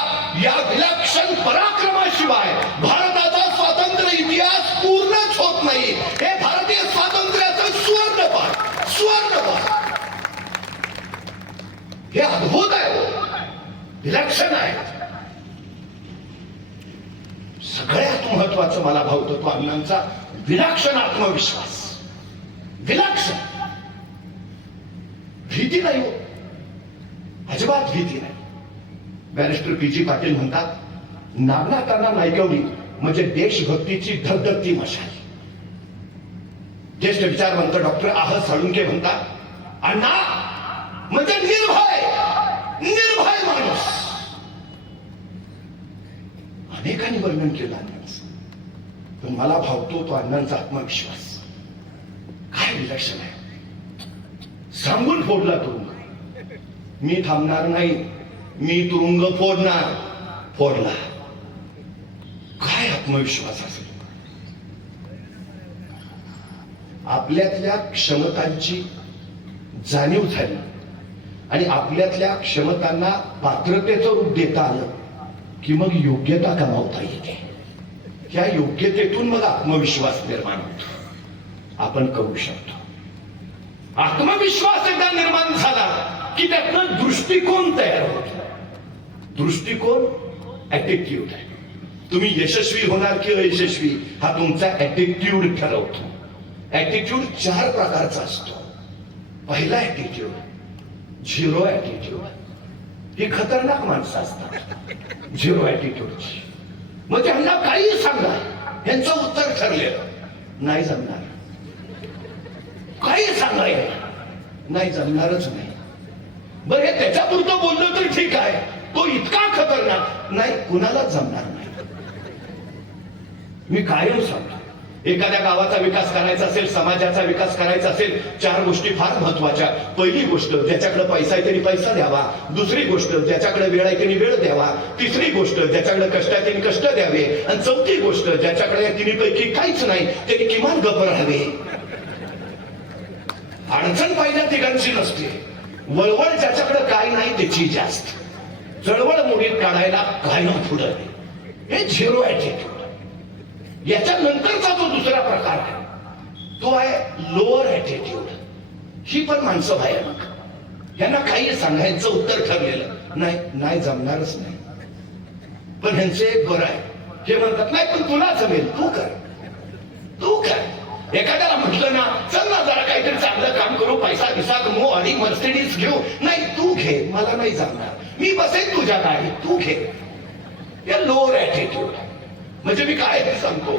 या विलक्षण पराक्रमाशिवाय भारताचा स्वातंत्र्य इतिहास पूर्णच होत नाही. हे भारतीय स्वातंत्र्याचं सुवर्णपान, सुवर्णपान. हे अद्भुत आहे, विलक्षण आहे. सगळ्यात महत्वाचं मला भावतो तो अण्णांचा विलक्षण आत्मविश्वास. विलक्षण भीती नाही हो, अजिबात भीती नाही. Barrister PG. पाटील म्हणतात, नागनाथांना नायकवडी म्हणजे देशभक्तीची धगधगती मशाल. ज्येष्ठ विचारवंत डॉक्टर आह साळुंके म्हणतात, अण्णा म्हणजे निर्भय, निर्भय माणूस. अनेकांनी वर्णन केलं अण्णांचं, पण मला भावतो तो अण्णांचा आत्मविश्वास. काय विलक्षण आहे. सांगून फोडला तुरुंग, मी थांबणार नाही, मी तुरुंग फोडणार. फोडला. काय आत्मविश्वास असेल. आपल्यातल्या क्षमतांची जाणीव झाली आणि आपल्यातल्या क्षमतांना पात्रतेचं रूप देता आलं की मग योग्यता कमावता येते. त्या योग्यतेतून मग आत्मविश्वास निर्माण होतो. आपण करू शकतो. आत्मविश्वास एकदा निर्माण झाला की त्यातनं दृष्टिकोन तयार होतो. दृष्टिकोन ऍटिट्यूड आहे. तुम्ही यशस्वी होणार की अयशस्वी हा तुमचा ऍटिट्यूड ठरवतो. ऍटिट्यूड 4 प्रकारचा असतो. पहिला ऍटिट्यूड झिरो ऍटिट्यूड. ही खतरनाक माणसं असतात झिरो ऍटिट्यूडची. मग त्यांना काही सांगा, यांचं उत्तर ठरलेलं नाही जमणार. काही सांगायला नाही जमणारच नाही. बरं हे त्याच्यापुरतं बोललं तर ठीक आहे, तो इतका खतरनाक नाही, कुणालाच जमणार नाही. मी कायम सांगतो, एखाद्या गावाचा विकास करायचा असेल, समाजाचा विकास करायचा असेल, 4 गोष्टी फार महत्वाच्या. पहिली गोष्ट, ज्याच्याकडे पैसा आहे त्यांनी पैसा द्यावा. दुसरी गोष्ट, ज्याच्याकडे वेळ आहे त्यांनी वेळ द्यावा. तिसरी गोष्ट, ज्याच्याकडे कष्ट आहे त्यांनी कष्ट द्यावे. आणि चौथी गोष्ट, ज्याच्याकडे या तिन्हीपैकी काहीच नाही त्यांनी किमान गप्प राहावे. अडचण पहिल्या तिघांची नसते. वळवळ ज्याच्याकडे काय नाही त्याची जास्त. चळवळ मोडीत काढायला काय ना पुढं. हे झिरो ऍटिट्यूड. याच्या नंतरचा जो दुसरा प्रकार आहे तो आहे लोअर ऍटिट्यूड. ही पण माणसं भयानक. यांना काही सांगायचं उत्तर ठरलेलं नाही, नाही जमणारच नाही. पण ह्यांचं एक बरं आहे, हे म्हणतात नाही पण तुला जमेल, तू कर, तू कर. एखाद्याला म्हटलं ना, चल ना जरा काहीतरी चांगलं काम करू, पैसा दिसा कमवू आणि मर्सिडीज घेऊ, नाही तू घे, मला नाही जमणार, मी बसेन तुझ्या गाडीत, तू घे. या लोअर ऍटिट्यूड. म्हणजे मी काय सांगतो,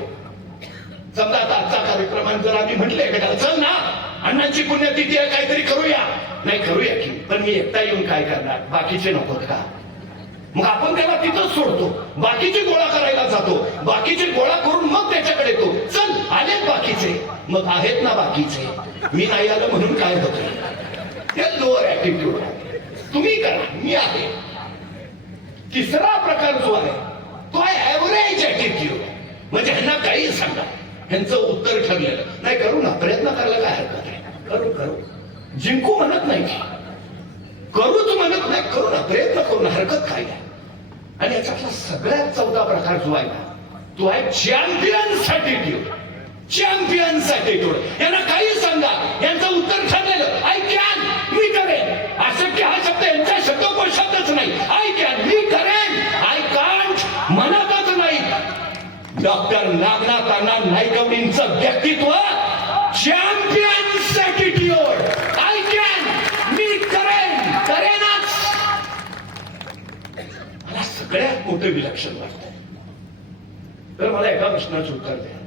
समजा आता आजचा कार्यक्रमात जर आम्ही म्हटले एखाद्याला चल ना अण्णांची पुण्यतिथी आहे काहीतरी करूया, नाही करूया की, पण मी एकटा येऊन काय करणार, बाकीचे नकोत का? मग आपण त्याला तिथंच सोडतो, बाकीचे गोळा करायला जातो, बाकीचे गोळा करून मग त्याच्याकडे येतो, चल आलेत बाकीचे, मग आहेत ना बाकीचे, मी नाही आलं म्हणून काय होतं. हे लोअर ऍटिट्यूड. तुम्ही करा, मी आहे. तिसरा प्रकार जो आहे तो आहे ऍव्हरेज ऍटिट्यूड. म्हणजे ह्यांना काही सांगा, ह्यांचं उत्तर ठरलेलं नाही, करू ना, प्रयत्न करायला काय हरकत आहे, करू करू. जिंकू म्हणत नाही, करूच म्हणत नाही. करू ना, प्रयत्न करू ना, हरकत काय नाही. आणि याच्यातला सगळ्यात चौथा प्रकार जो आहे ना, तो आहे चॅम्पियन्स ॲटिट्यूड. Champions attitude. यांना काही सांगा, यांचं उत्तर ठरलेलं, आय कॅन, मी करेन. अशक्य हा शब्द यांच्या शब्दकोशातच नाही. आय कॅन, मी करेन. आय कांट म्हणतच नाही. डॉक्टर नागनाथ अण्णा नाईकवडींचं व्यक्तित्व चॅम्पियन्स ॲटिट्यूड. आय कॅन, मी करेन, करेनच. मला सगळ्यात मोठं विलक्षण वाटतंय. तर मला एका प्रश्नाचं उत्तर द्या.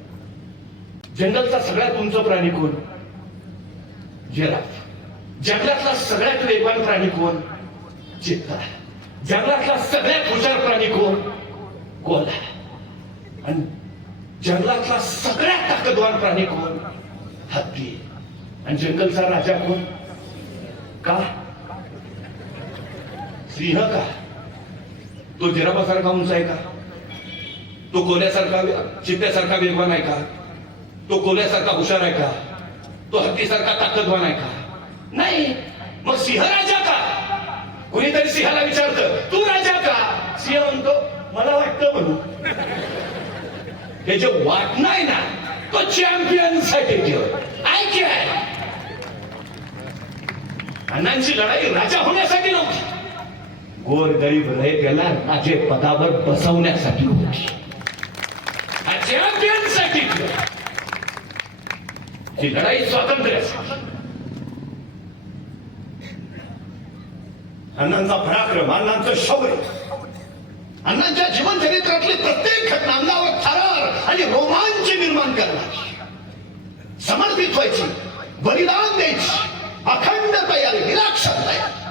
जंगलचा सगळ्यात उंच प्राणी कोण? जिराफ. जंगलातला सगळ्यात वेगवान प्राणी कोण? चित्ता. जंगलातला सगळ्यात हुशार प्राणी कोण? कोल्हा. आणि जंगलातला सगळ्यात ताकदवान प्राणी कोण? हत्ती. आणि जंगलचा राजा कोण? का? सिंह का? तो जिराफासारखा उंच आहे का? तो कोल्ह्यासारखा, चित्त्यासारखा वेगवान आहे का? तो कोल्ह्यासारखा हुशार आहे का? तो हत्तीसारखा ताकदवान आहे का? नाही. मग सिंह राजा का? कुणीतरी सिंहाला विचारतं, तू राजा का? सिंह म्हणतो, मला वाटतं म्हणून. हे जे वाटणं आहे ना, तो चॅम्पियन्स ॲटिट्यूड. I can. अण्णांची लढाई राजा होण्यासाठी नव्हती, गोरगरीब रयतेला राजे पदावर बसवण्यासाठी होती. हा चॅम्पियन्स ॲटिट्यूड. ही लढाई स्वातंत्र्यासाठी. अण्णांचा पराक्रम, अण्णांचं शौर्य, अण्णांच्या जीवन चरित्रातली प्रत्येक घटना अंगावर थरार आणि रोमांच निर्माण करणारी. समर्पित व्हायची, बलिदान द्यायची, अखंड तयारी, निराक्षर तयारी.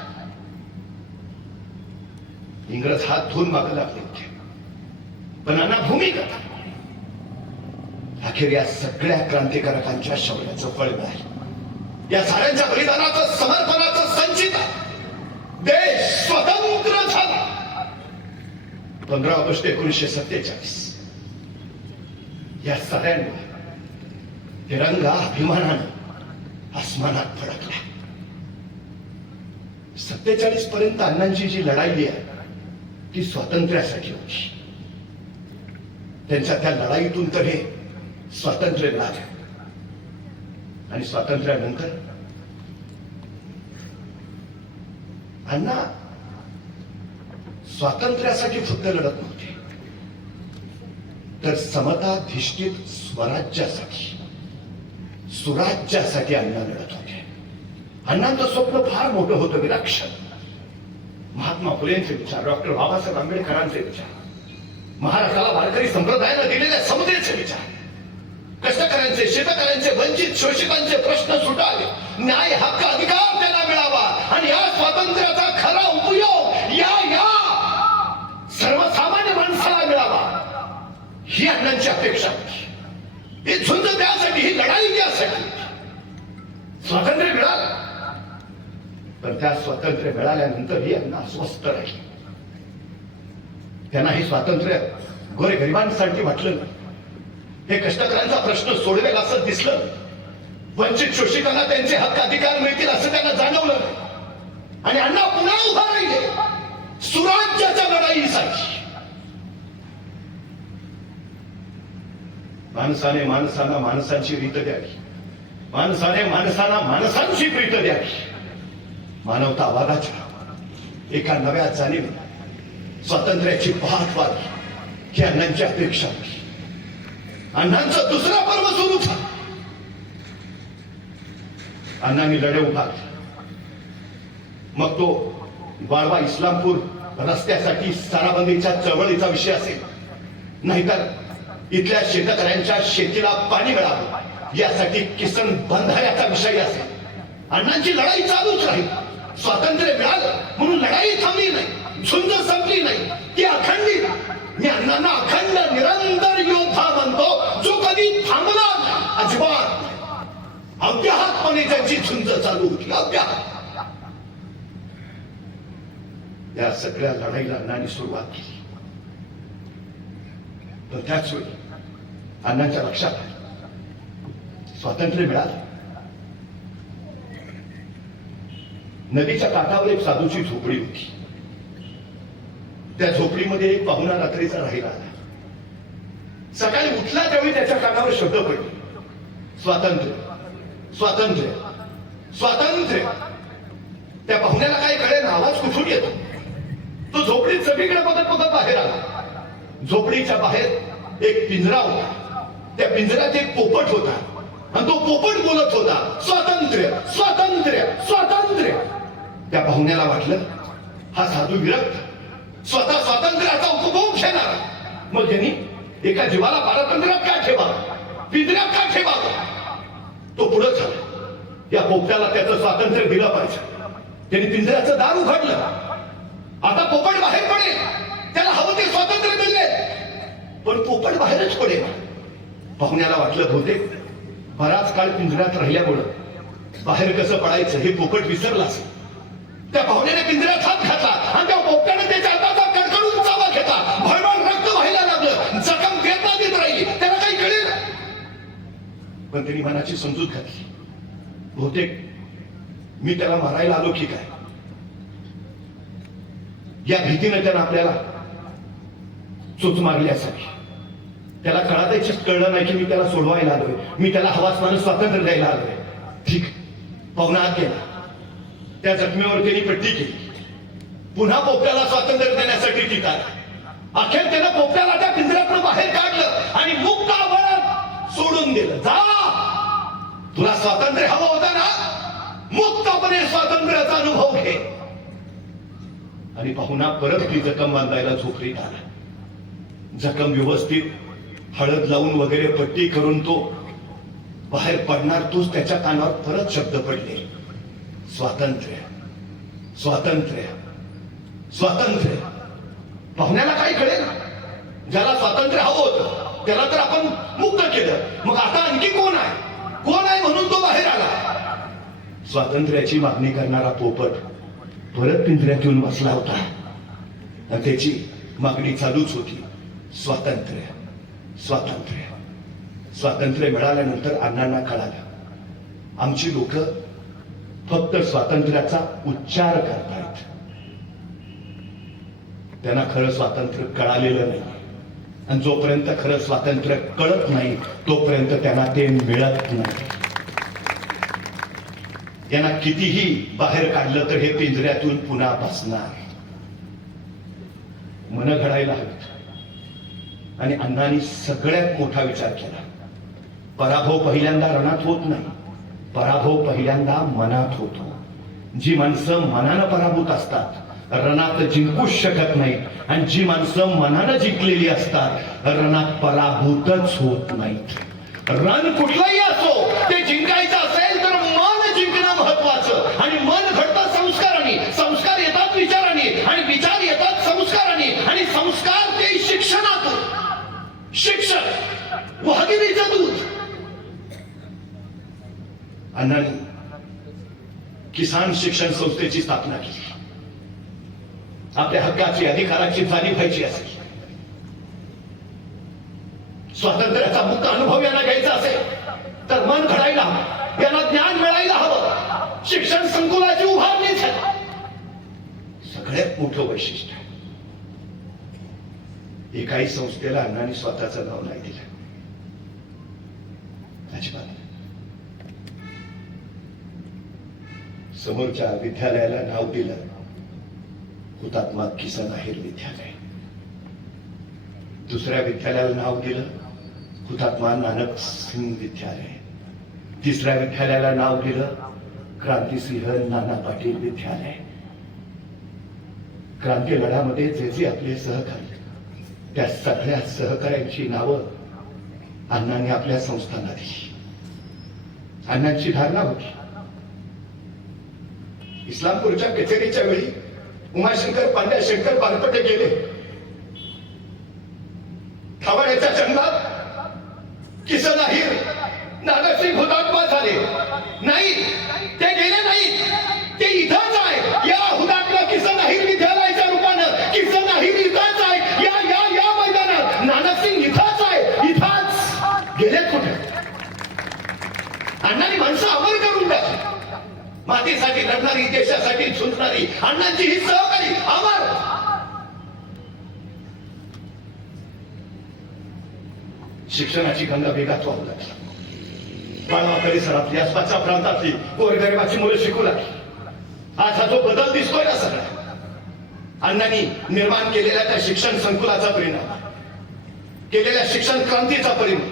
इंग्रज हात धुवून मागे लागले होते, पण अण्णा भूमिका. अखेर या सगळ्या क्रांतिकारकांच्या शौर्याचं फळ मिळालं. या साऱ्यांच्या बलिदानाचं, समर्पणाचं संचित देश स्वतंत्र झाला. 15 ऑगस्ट 1947. या साऱ्यांनी तिरंगा अभिमानानं आसमानात फडकला. 47 पर्यंत अण्णांची जी लढाई आहे ती स्वातंत्र्यासाठी होती. त्यांच्या त्या लढाईतून तर हे स्वातंत्र्य मिळालं. आणि स्वातंत्र्यानंतर अण्णा स्वातंत्र्यासाठी फक्त लढत नव्हते, तर समताधिष्ठित स्वराज्यासाठी, सुराज्यासाठी अण्णा लढत होते. अण्णांचं स्वप्न फार मोठं होतं, विलक्षण. महात्मा फुलेंचे विचार, डॉक्टर बाबासाहेब आंबेडकरांचे विचार, महाराष्ट्राला वारकरी संप्रदायानं दिलेल्या समतेचे विचार, कष्टकऱ्यांचे, शेतकऱ्यांचे, वंचित शोषितांचे प्रश्न सुटावे, न्याय, हक्क, अधिकार त्यांना मिळावा आणि या स्वातंत्र्याचा खरा उपयोग या सर्वसामान्य माणसाला मिळावा, ही अण्णांची अपेक्षा होती. ही झुंज त्यासाठी, ही लढाई त्यासाठी. स्वातंत्र्य मिळालं, पण त्या स्वातंत्र्य मिळाल्यानंतरही अण्णा अस्वस्थ राहिले. त्यांना हे स्वातंत्र्य गोरगरिबांसाठी वाटलं नाही. हे कष्टकऱ्यांचा प्रश्न सोडवेल असं दिसलं, वंचित शोषितांना त्यांचे हक्क अधिकार मिळतील असं त्यांना जाणवलं. आणि अण्णा पुन्हा उभा राहिले सुराज्याच्या लढाईसाठी. माणसाने माणसांना माणसांची रीत द्यावी, माणसाने माणसांना माणसांची प्रीत द्यावी. मानवतावादाच्या एका नव्या जाणीवेने स्वातंत्र्याची पहाट व्हावी, ही अण्णांची अपेक्षा होती. अण्णांचं दुसरा पर्व सुरू झालं. अण्णांनी लढे उभारले. मग तो वाळवा इस्लामपूर रस्त्यासाठी साराबंदीच्या चळवळीचा विषय असेल, नाहीतर इथल्या शेतकऱ्यांच्या शेतीला पाणी मिळावं यासाठी किसन बंधाऱ्याचा विषय असेल, अण्णांची लढाई चालूच राहील. स्वातंत्र्य मिळालं म्हणून लढाई थांबली नाही, झुंज संपली नाही, ती अखंडित. मी अण्णांना अखंड निरंतर योद्धा म्हणतो, जो कधी थांबला अजिबात. अव्याहतपणे त्यांची झुंज चालू होती, अव्याहत. या सगळ्या लढाईला अण्णांनी सुरुवात केली. तर त्याच वेळी अण्णांच्या लक्षात आलं, स्वातंत्र्य मिळालं नदीच्या काठावर एक साधूची झोपडी होती. त्या झोपडीमध्ये एक पाहुणा रात्रीचा राहिला आला. सकाळी उठला त्यावेळी त्याच्या कानावर शब्द पडले, स्वातंत्र्य, स्वातंत्र्य, स्वातंत्र्य. त्या पाहुण्याला काय कळेल, आवाज कुठून येतो. तो झोपडीत सगळीकडे बघत बघत बाहेर आला. झोपडीच्या बाहेर एक पिंजरा होता. त्या पिंजऱ्यात एक पोपट होता आणि तो पोपट बोलत होता, स्वातंत्र्य, स्वातंत्र्य, स्वातंत्र्य. त्या पाहुण्याला वाटलं हा साधू विरक्त, स्वतः स्वातंत्र्याचा उपभोग घेणार. मग त्यांनी एका जीवाला पारतंत्र्यात का ठेवावं, पिंजऱ्यात का ठेवावं. तो पुढे झाला. या पोपट्याला त्याचं स्वातंत्र्य दिलं पाहिजे. त्यांनी पिंजऱ्याचं दार उघडलं. आता पोपट बाहेर पडेल, त्याला हवं ते स्वातंत्र्य मिळले, पण पोपट बाहेरच पडेल. पाहुण्याला वाटलं बहुतेक बराच काळ पिंजऱ्यात राहिल्यामुळं बाहेर कसं पडायचं हे पोपट विसरला असेल. त्या पाहुण्याने पिंजऱ्यात हात घातला आणि त्या पोपट्याने त्याच्या हाताचा कडकडून चावा घेतला. भरभर रक्त व्हायला लागलं. जखम वेदना देत राहिली. त्याला काही कळेल, पण त्यांनी मनाची समजूत घातली, बहुतेक मी त्याला मारायला आलो की काय. या भीतीने त्यानं आपल्याला चोच मारली असावी. त्याला कळायचंच कळलं नाही की मी त्याला सोडवायला आलोय, मी त्याला हवासमान स्वातंत्र्य द्यायला आलोय. ठीक, पाहुणा आत गेला. त्या जखमेवर त्यांनी पट्टी केली. पुन्हा पोपट्याला स्वातंत्र्य देण्यासाठी टीका. अखेर त्यानं पोपट्याला त्या पिंजऱ्यातून बाहेर काढलं आणि मुक्त आभाळात सोडून दिलं. जा, तुला स्वातंत्र्य हवं होतं ना, मुक्तपणे स्वातंत्र्याचा अनुभव घे. आणि पाहुणा परत ती जखम बांधायला झोपडीत आला. जखम व्यवस्थित हळद लावून वगैरे पट्टी करून तो बाहेर पडणार, तोच त्याच्या कानावर परत शब्द पडले, स्वातंत्र्य, स्वातंत्र्य, स्वातंत्र्य. पाहुण्याला काय कळेल, ज्याला स्वातंत्र्य हवं होतं त्याला तर आपण मुक्त केलं, मग आता आणखी कोण आहे, कोण आहे म्हणून तो बाहेर आला. स्वातंत्र्याची मागणी करणारा पोपट परत पिंजऱ्यात येऊन बसला होता आणि त्याची मागणी चालूच होती, स्वातंत्र्य, स्वातंत्र्य. स्वातंत्र्य मिळाल्यानंतर अण्णांना कळालं आमची लोक फक्त स्वातंत्र्याचा उच्चार करतायत, त्यांना खरं स्वातंत्र्य कळालेलं नाही. आणि जोपर्यंत खरं स्वातंत्र्य कळत नाही तोपर्यंत त्यांना ते मिळत नाही. त्यांना कितीही बाहेर काढलं तर हे पिंजऱ्यातून पुन्हा बसणार. मन घडायला हवीत. आणि अण्णांनी सगळ्यात मोठा विचार केला, पराभव पहिल्यांदा रणात होत नाही, पराभव पहिल्यांदा मनात होतो. जी माणसं मनानं पराभूत असतात रणात जिंकूच शकत नाही, आणि जी माणसं मनानं जिंकलेली असतात रणात पराभूतच होत नाहीत. रण कुठलंही असो, ते जिंकायचं असेल तर मन जिंकणं महत्वाचं. आणि मन घडतं संस्कारांनी, संस्कार येतात विचारांनी, आणि विचार येतात संस्कारांनी, आणि संस्कार ते शिक्षणातून. शिक्षण वाघिणीचं दूध. अण्णांनी किसान शिक्षण संस्थेची स्थापना केली. आपल्या हक्काची, अधिकाराची जाणीव व्हायची असेल, स्वातंत्र्याचा मुक्त अनुभव यांना घ्यायचा असेल तर मन घडायला हवं, यांना ज्ञान मिळायला हवं. शिक्षण संकुलाची उभारणीच आहे सगळ्यात मोठं वैशिष्ट्य. एकाही संस्थेला अण्णांनी स्वतःचं नाव नाही दिलं, अजिबात. समोरच्या विद्यालयाला नाव दिलं हुतात्मा किसन आहेर विद्यालय. दुसऱ्या विद्यालयाला नाव दिलं हुतात्मा नानक सिंग विद्यालय. तिसऱ्या विद्यालयाला नाव दिलं क्रांतिसिंह नाना पाटील विद्यालय. क्रांती लढ्यामध्ये जे जे आपले सहकारी, त्या सगळ्या सहकाऱ्यांची नावं अण्णांनी आपल्या संस्थांना दिली. अण्णांची धारणा होती, इस्लामपूरच्या कचेरीच्या वेळी उमाशंकर पांड्या शंकर पानपटे गेले, खावाड्याच्या जंगलात किसन अहिर नानासिंग हुतात्मा झाले. नाही, ते गेले नाही, ते इथंच आहे. या हुतात्मा किसन अहिर विद्यालयाच्या रूपानं किसन अहिर इथंच आहे. या या या मैदानात नानासिंग इथंच आहे, इथंच. गेलेत कुठे? अण्णांनी माणसं अमर करून टाकली. मातीसाठी लढणारी, देशासाठी झुंजणारी अण्णांची ही सहकारी अमर. शिक्षणाची गंगा वेगात वाहू लागली. बाळवा परिसरातली आसपासच्या प्रांतातली गोरगरिबाची मुलं शिकू लागली. आज हा जो बदल दिसतोय ना सगळा अण्णांनी निर्माण केलेल्या त्या शिक्षण संकुलाचा परिणाम, केलेल्या शिक्षण क्रांतीचा परिणाम.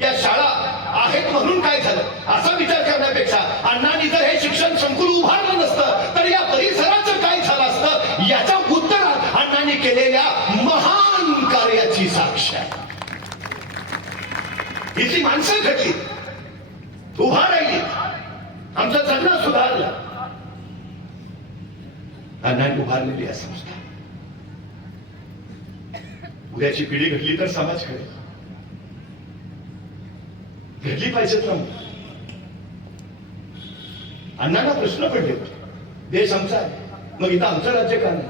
या शाळा आहेत म्हणून काय झालं असा विचार करण्यापेक्षा अण्णांनी जर हे शिक्षण संकुल उभारलं नसतं तर या परिसराचं काय झालं असतं याच्या उत्तरात अण्णांनी केलेल्या महान कार्याची साक्ष आहे. इथली माणसं घडली, उभा राहिली, आमचं जगणं सुधारलं. अण्णांनी उभारलेली या संस्था उद्याची पिढी घडली तर समाज घडेल. घडली पाहिजेत ना. अण्णांना प्रश्न पडले, देश आमचा आहे, मग इथं आमचं राज्य का नाही?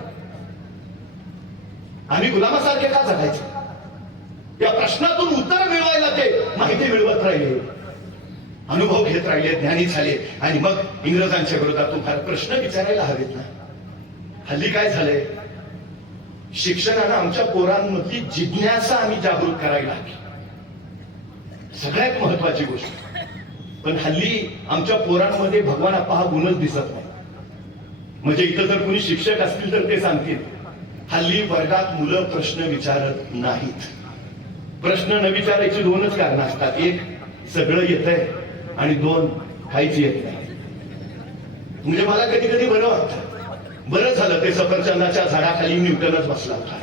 आम्ही गुलामासारखे का जगायचं? या प्रश्नातून उत्तर मिळवायला ते माहिती मिळवत राहिले, अनुभव घेत राहिले, ज्ञानी झाले आणि मग इंग्रजांच्या विरोधात उभा प्रश्न विचारायला हवेत ना. हल्ली काय झालंय, शिक्षणानं आमच्या पोरांमधली जिज्ञासा आम्ही जागृत करायला हवी, सगळ्यात महत्वाची गोष्ट. पण हल्ली आमच्या पोरांमध्ये भगवान अप्पा हा गुणच दिसत नाही. म्हणजे इथं जर कोणी शिक्षक असतील तर ते सांगतील, हल्ली वर्गात मुलं प्रश्न विचारत नाहीत. प्रश्न न विचारायची दोनच कारणं असतात, एक सगळं येतंय आणि दोन काहीच येत नाही. म्हणजे मला कधी कधी बरं वाटतं, बरं झालं ते सफरचंदाच्या झाडाखाली न्यूटनच बसला होता.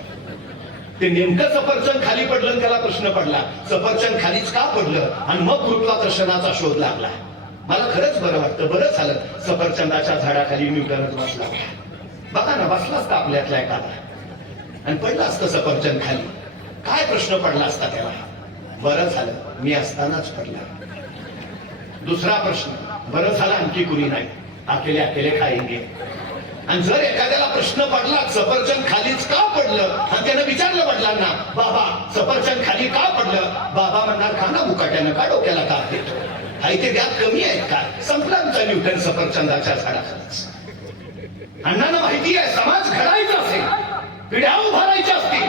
ते नेमकं सफरचंद खाली पडलं आणि त्याला प्रश्न पडला, सफरचंद खालीच का पडलं, आणि मग गुरुत्वाकर्षणाचा शोध लागला. मला खरंच बरं वाटतं, बरं झालं सफरचंदाच्या झाडाखाली न्यूटनच बसला होता. बघा ना, बसला असता आपल्यातला एखादा आणि पडला असतं सफरचंद खाली, काय प्रश्न पडला असता त्याला? बरं झालं मी असतानाच पडला. दुसरा प्रश्न, बरं झालं आणखी कुणी नाही, अकेले अकेले खाएंगे. आणि जर एखाद्याला प्रश्न पडला सफरचंद खालीच का पडलं, आणि त्यानं विचारलं वडिलांना, बाबा सफरचंद खाली का पडलं? बाबा म्हणणार, का ना मुकाट्यानं, का डोक्याला का देतो, हाय ते व्याप कमी आहेत का? संपला आमचा न्यूटन सफरचंदाच्या झाडाखालीच. अण्णांना माहिती आहे, समाज घडायचा असेल, पिढ्या उभारायच्या असतील,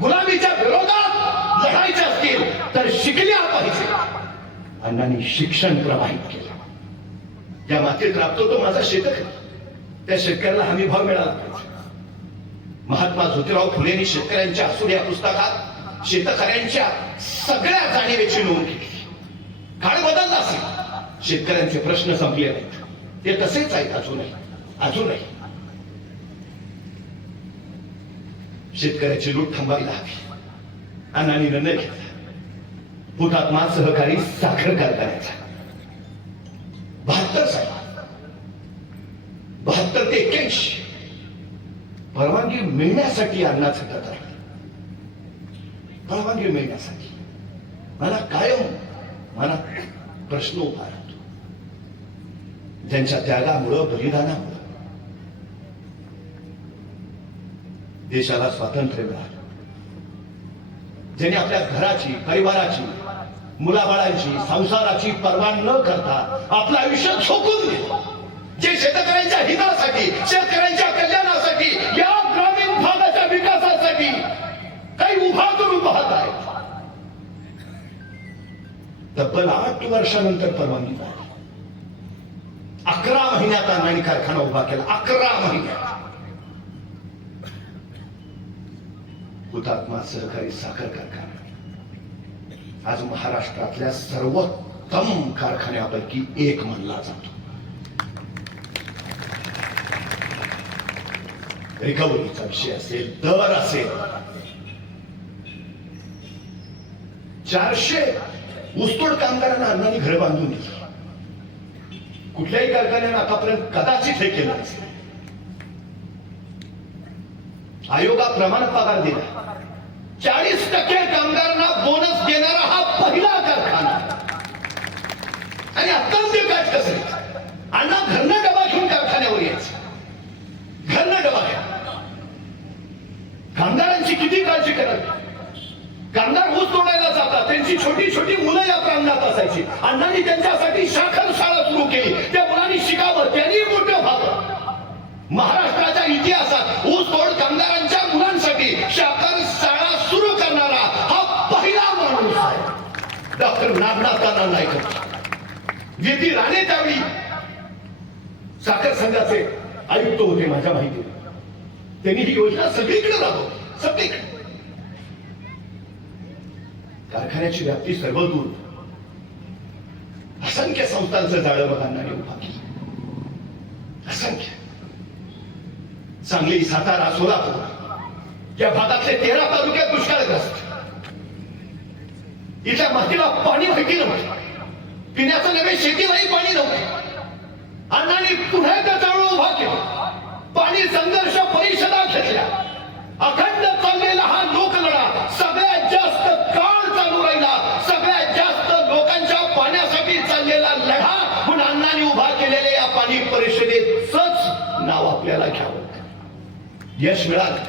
गुलामीच्या विरोधात लढायच्या असतील तर शिकल्या पाहिजे. अण्णांनी शिक्षण प्रवाहित केलं. ज्या मातीत राबतो तो माझा शेतकरी, त्या शेतकऱ्याला हमी भाव मिळाला पाहिजे. महात्मा ज्योतिराव फुलेंनी शेतकऱ्यांच्या असू या पुस्तकात शेतकऱ्यांच्या सगळ्या जाणीवेची नोंद केली. काळ बदलला असेल, शेतकऱ्यांचे प्रश्न संपले नाहीत, ते तसेच आहेत अजूनही. अजूनही शेतकऱ्याची लूट थांबायला हवी. अण्णांनी निर्णय घेतला, हुतात्मा सहकारी साखर कारखान्याचा 72 साली 72 ते 81 परवानगी मिळण्यासाठी अण्णाचं कथन आहे. परवानगी मिळण्यासाठी मला कायम प्रश्न उभा राहतो. ज्यांच्या त्यागामुळं, बलिदानामुळं देशाला स्वातंत्र्य मिळालं, ज्यांनी आपल्या घराची, परिवाराची, मुलाबाळांची, संसाराची पर्वा न करता आपलं आयुष्य झोकून दिलं, जे शेतकऱ्यांच्या हितासाठी, शेतकऱ्यांच्या कल्याणासाठी, या ग्रामीण भागाच्या विकासासाठी काही उभा करून पाहत आहेत. तब्बल 8 वर्षानंतर परवानगी मिळाली. 11 महिन्यात अण्णांनी कारखाना उभा केला. 11 महिन्यात. हुतात्मा सहकारी साखर कारखाना आज महाराष्ट्रातल्या सर्वोत्तम कारखान्यापैकी एक मानला जातो. रिकव्हरीचा विषय असेल, दर असेल, 400 ऊसतोड कामगारांना अण्णांनी घर बांधून दिली. कुठल्याही कारखान्यानं आतापर्यंत कदाचित हे केलं नसेल. आयोगाप्रमाणे पगार दिला. 40% कामगारांना बोनस देणारा हा पहिला कारखाना. आणि अत्यंत काय कसं अण्णा घरनं डबा घेऊन कारखान्यावर यायचं, घरनं डबा घ्या. कामगारांची किती काळजी करावी. कामगार ऊस तोडायला जातात, त्यांची छोटी छोटी मुलं या प्रांगणात असायची. अण्णांनी त्यांच्यासाठी साखर शाळा सुरू केली. त्या मुलांनी शिकावं, त्यांनी मोठं व्हावं. महाराष्ट्राच्या इतिहासात ऊस तोड कामगारांच्या मुलांसाठी साखर शाळा सुरू करणारा हा पहिला माणूस आहे. डॉक्टर नागनाथांना नाईक. वी राणे त्यावेळी साखर संघाचे आयुक्त होते माझ्या माहिती. त्यांनी ही योजना सगळीकडे राबवली, सगळीकडे. कारखान्याची व्याप्ती सर्वदूर. असंख्य संस्थांचं जाळं बघांना उभा केलं. असंख्य. सांगली, सातारा, सोलापूर या भागातले 13 तालुक्यात दुष्काळग्रस्त. इथल्या मातीला पाणी माहिती नव्हतं. पिण्याचं नव्हे, शेतीलाही पाणी नव्हतं. अण्णांनी पुन्हा एकदा चळवळ उभा केला. पाणी संघर्ष परिषदा घेतल्या. अखंड चाललेला हा लोकलढा सगळ्यात जास्त काळ चालू राहिला. सगळ्यात जास्त लोकांच्या पाण्यासाठी चाललेला लढा म्हणून अण्णांनी उभा केलेल्या या पाणी परिषदेचंच नाव आपल्याला घ्यावं. यश मिळालं.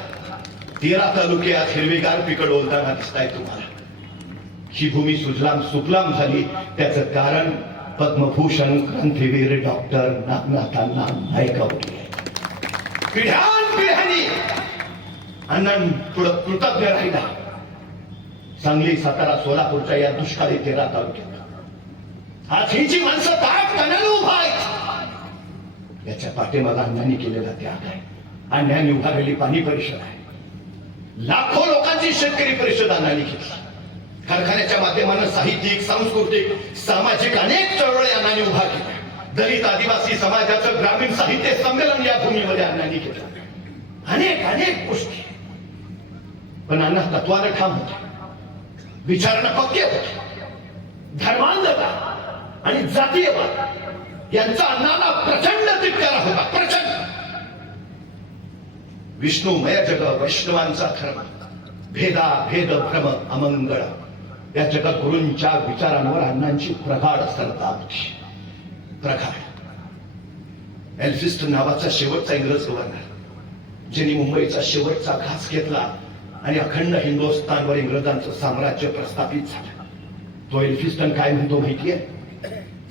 13 तालुक्यात हिरवीगार पिकं डोलताना दिसताय तुम्हाला. ही भूमी सुजलाम सुफलाम झाली, त्याचं कारण पद्मभूषण क्रांतीवीर डॉक्टर नागनाथांना नाईकावली. पिढ्यानपिढ्यांनी अण्णांपुढं कृतज्ञ राहिला. सांगली, सातारा, सोलापूरच्या या दुष्काळी 13 तालुक्यात आज हिची माणसं ताट कण्याला उभा आहेत. याच्या पाठीमागे अण्णांनी केलेला त्याग आहे. अण्णांनी उभारलेली पाणी परिषद आहे. लाखो लोकांची शेतकरी परिषद अण्णांनी घेतली. कारखान्याच्या माध्यमानं साहित्यिक, सांस्कृतिक, सामाजिक अनेक चळवळी अण्णांनी उभा केल्या. दलित आदिवासी समाजाचं ग्रामीण साहित्य संमेलन या भूमीमध्ये अण्णांनी घेतलं. अनेक अनेक गोष्टी. पण अण्णा तत्वानं ठाम होते, विचारानं पक्के होते. धर्मांधता आणि जातीयवाद यांचा अण्णांना प्रचंड तिटकारा होता. प्रचंड. विष्णुमय जग वैष्णवांचा धर्म, भेदा भेद भ्रम अमंगळ या जगद्गुरूंच्या विचारांवर अण्णांची प्रगाढ श्रद्धा होती. प्रगाढ. एल्फिस्टन नावाचा शेवटचा इंग्रज गव्हर्नर, ज्यांनी मुंबईचा शेवटचा घास घेतला आणि अखंड हिंदुस्थानवर इंग्रजांचं साम्राज्य प्रस्थापित झालं. तो एल्फिस्टन काय म्हणतो माहितीये?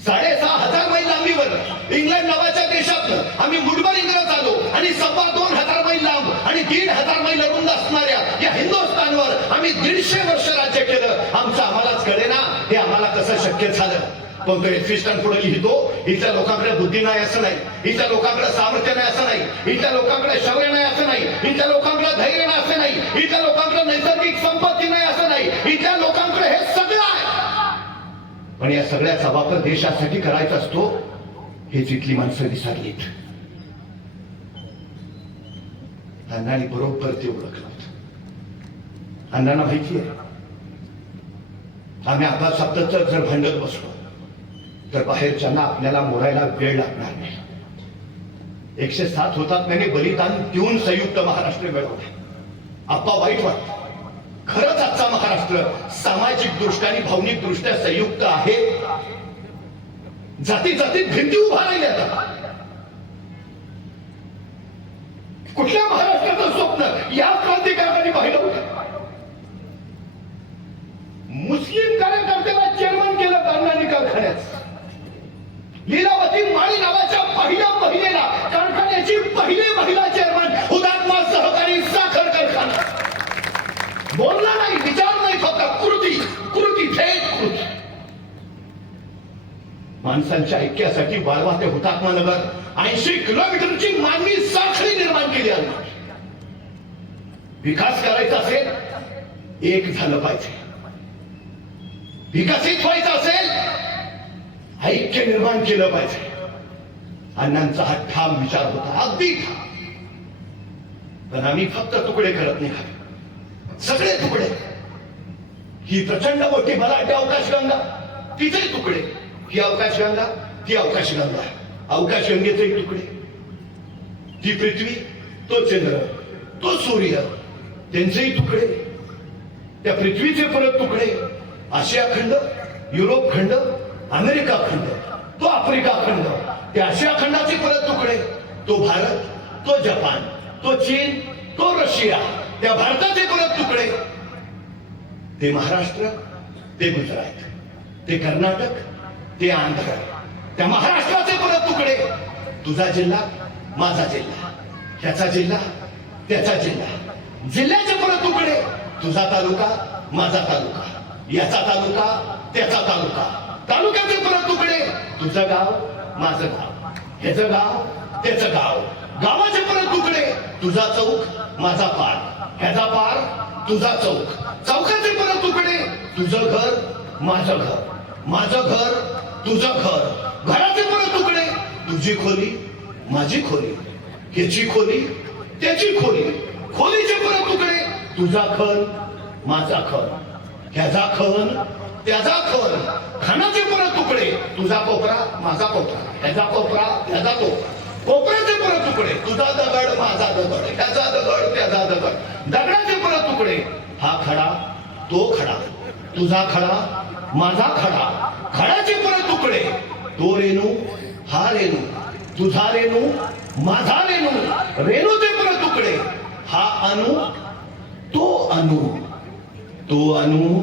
6,500 मैल लांबीवर इंग्लंड नावाच्या देशातनं आम्ही मुठभर इंग्रज आलो आणि 2,500 मैल लांब आणि 1,500 मैल रुंद असणाऱ्या या हिंदुस्थानवर आम्ही 150 वर्ष राज्य केलं. आमचं आम्हालाच कळेना हे आम्हाला कसं शक्य झालं. पण तो एल्फिस्टन पुढे लिहितो, इथल्या लोकांकडे बुद्धी नाही असं नाही, इथल्या लोकांकडे सामर्थ्य नाही असं नाही, इथल्या लोकांकडे शौर्य नाही असं नाही, इथल्या लोकांकडे धैर्य नाही असं नाही, इथल्या लोकांकडे नैसर्गिक संपत्ती नाही असं नाही, इथल्या लोकांकडे हे सगळं आहे. पण या सगळ्याचा वापर देशासाठी करायचा असतो हेच इथली माणसं विसरलीत. अण्णांनी बरोबर ते ओळखलं होतं. अण्णांना माहिती आहे, आम्ही आपापसातच जर भांडत बसलो तर बाहेरच्यांना आपल्याला मोडायला वेळ लागणार नाही. 107 हुतात्म्यांनी बलिदान देऊन संयुक्त महाराष्ट्र मिळवले. आप्पा वाईट वाटतं. खरंच आजचा महाराष्ट्र सामाजिक दृष्ट्या आणि भावनिक दृष्ट्या संयुक्त आहे. जाती जातीत भिंती उभा राहिल्या. कुठल्या महाराष्ट्राचं स्वप्न या क्रांतिकारकांनी पाहिलं होतं? मुस्लिम कार्यकर्त्याला चेअरमन केलं अण्णांनी कारखान्यात. लीलावती माळी नावाच्या पहिल्या महिलेला कारखान्याची पहिली महिला चेअरमन, हुतात्मा सहकारी साखर कारखाना. बोलला नाही, विचार नाही, फक्त कृती कृती थेट कृती. माणसांच्या ऐक्यासाठी वाळवा ते हुतात्मा नगर 80 किलोमीटरची मानवी साखळी निर्माण केली आहे. विकास करायचा असेल एक झालं पाहिजे. विकसित व्हायचं असेल ऐक्य निर्माण केलं पाहिजे. अण्णांचा हा ठाम विचार होता, अगदी ठाम. पण आम्ही फक्त तुकडे करत नाही, सगळे तुकडे. ही प्रचंड मोठी बलाढ्य आकाशगंगा, तिचे तुकडे. ही आकाशगंगा, ती आकाशगंगा, आकाशगंगेचे तुकडे. ती पृथ्वी, तो चंद्र, तो सूर्य, त्यांचेही तुकडे. त्या पृथ्वीचे परत तुकडे. आशिया खंड, युरोप खंड, अमेरिका खंड, तो आफ्रिका खंड, त्या आशिया खंडाचे परत तुकडे. तो भारत, तो जपान, तो चीन, तो रशिया, त्या भारताचे परत तुकडे. ते महाराष्ट्र, ते गुजरात, ते कर्नाटक, ते आंध्र, त्या महाराष्ट्राचे परत तुकडे. तुझा जिल्हा, माझा जिल्हा, ह्याचा जिल्हा, त्याचा जिल्हा, जिल्ह्याचे परत तुकडे. तुझा तालुका, माझा तालुका, याचा तालुका, त्याचा तालुका, तालुक्याचे परत तुकडे. तुझं गाव, माझं गाव, ह्याचं गाव, त्याचं गाव, गावाचे परत तुकडे. तुझा चौक, माझा पार, ह्याचा पार, तुझा चौक, चौकाचे परत तुकडे. तुझं घर, माझं घर, माझं घर, तुझं घर, घराचे परत तुकडे. तुझी खोली, माझी खोली, ह्याची खोली, त्याची खोली, खोलीचे परत तुकडे. तुझा खण, माझा खण, ह्याचा खण, त्याचा खण, खणाचे परत तुकडे. तुझा कोपरा, माझा कोपरा, ह्याचा कोपरा, त्याचा कोपरा, कोपऱ्याचे परत तुकडे. तुझा दगड, माझा दगड, ह्याचा दगड, त्याचा दगड, दगडाचे परत तुकडे. हा खडा, तो खडा, तुझा खडा, माझा खडा, खडाचे परत तुकडे. तो रेणू, हा रेणू, तुझा रेणू, माझा रेणू, रेणूचे परत तुकडे. हा अणू, तो अणू, तो अणू,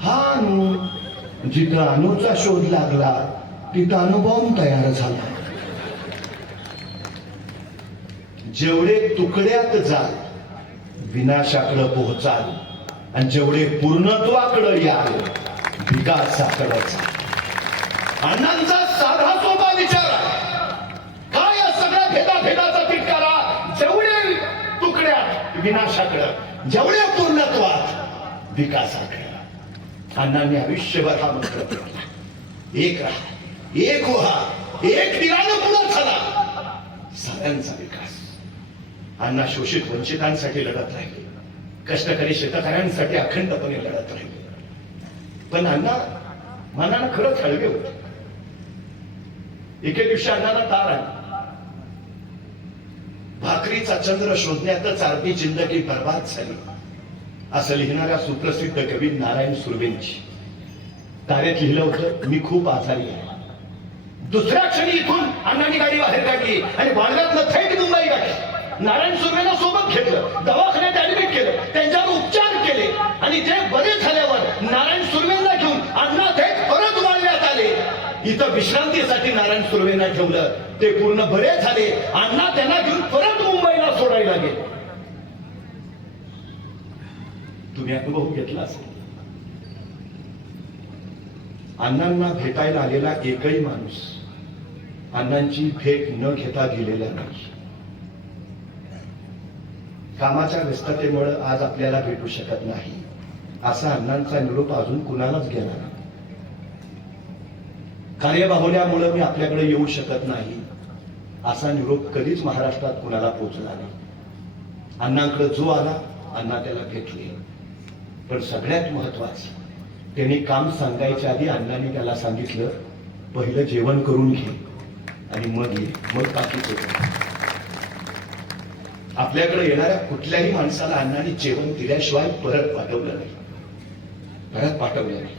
हा अणू. जिथं अणूचा शोध लागला तिथं अणुबॉम्ब तयार झाला. जेवढे तुकड्यात जाल विनाशाकडे पोहोचाल, आणि जेवढे पूर्णत्वाकडे याल विकासाकडे जाल. अण्णांचा साधा सोपा विचार आहे. काय या सगळ्या भेदाभेदाचा तिटकारा. जेवढे तुकड्यात विनाशाकडे, जेवढे पूर्णत्वात विकासाकडे. अण्णांनी आयुष्यभर हा मंत्र दिला. एक राहा, एक व्हा, एक दिलानं पुढे चला, सगळ्यांचा विकास. अण्णा शोषित वंचितांसाठी लढत राहिले, कष्टकरी शेतकऱ्यांसाठी अखंडपणे लढत राहिले. पण अण्णा मनानं खरंच हळवे होते. एके दिवशी अण्णाला तार आली. भाकरीचा चंद्र शोधण्यातच अर्धी जिंदगी बर्बाद झाली, असं लिहिणाऱ्या सुप्रसिद्ध कवी नारायण सुर्वेंची. तारेत लिहिलं होतं, मी खूप आजारी आहे. दुसऱ्या क्षणी इथून अण्णांनी गाडी बाहेर काढली आणि वाडव्यातनं थेट मुंबई गाठली. नारायण सुर्वेला सोबत घेतलं, दवाखान्यात ऍडमिट केलं, त्यांच्यावर उपचार केले, आणि ते बरे झाल्यावर नारायण सुर्वेला घेऊन अण्णा थेट परत वाढण्यात आले. इथं विश्रांतीसाठी नारायण सुर्वेला ठेवलं. ते पूर्ण बरे झाले. अण्णा त्यांना घेऊन परत मुंबईला सोडायला गेले. तुम्ही अनुभव घेतला असेल. अण्णांना भेटायला आलेला एकही माणूस अण्णांची भेट न घेता गेलेला नाही. कामाच्या व्यस्ततेमुळे आज आपल्याला भेटू शकत नाही, असा अण्णांचा निरोप अजून कुणालाच गेला नाही. कार्यबाहुल्यामुळे मी आपल्याकडे येऊ शकत नाही, असा निरोप कधीच महाराष्ट्रात कुणाला पोचला नाही. अण्णांकडे जो आला, अण्णा त्याला भेटले. पण सगळ्यात महत्वाचं, त्यांनी काम सांगायच्या आधी अण्णांनी त्याला सांगितलं, पहिलं जेवण करून घे आणि मग ये, मग बाकीचं. आपल्याकडे येणाऱ्या कुठल्याही माणसाला अण्णांनी जेवण दिल्याशिवाय परत पाठवलं नाही, परत पाठवलं नाही,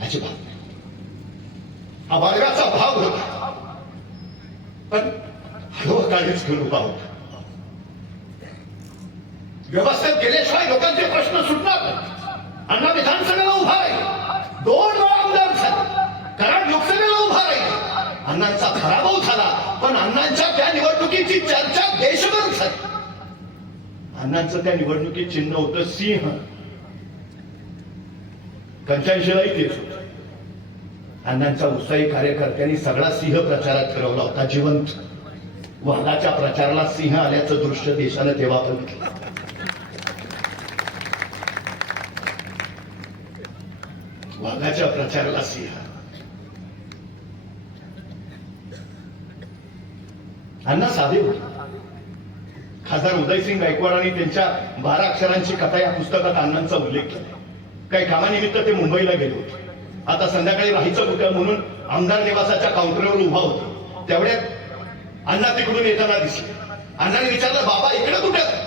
अजिबात नाही. हा बाळगाचा भाव होता. पण हळूहळू काळीच घेऊन उभा होता. व्यवस्थेत गेल्याशिवाय लोकांचे प्रश्न सुटणार नाही. अण्णा विधानसभेला उभा राहील, 2 वेळा आमदार झाले, कराड लोकसभेला उभा राहील. अण्णांचा पराभव झाला, पण अण्णांच्या त्या निवडणुकीची चर्चा देशभर झाली. अण्णांचं त्या निवडणुकीत चिन्ह होतं सिंह. 85लाही तेच होतं. अण्णांच्या उत्साही कार्यकर्त्यांनी सगळा सिंह प्रचारात फिरवला होता, जिवंत. वाघाच्या प्रचाराला सिंह आल्याचं दृश्य देशानं तेव्हा बघितलं. वाघाच्या प्रचाराला सिंह. अण्णा साधे होते. खासदार उदयसिंग गायकवाड आणि त्यांच्या 12 अक्षरांची कथा या पुस्तकात अण्णांचा उल्लेख केला. काही कामानिमित्त ते मुंबईला गेले होते. आता संध्याकाळी राहायचं कुठं म्हणून आमदार निवासाच्या काउंटरवर उभा होते. तेवढ्यात अण्णा तिकडून येताना दिसले. अण्णाने विचारलं, बाबा इकडे कुठं?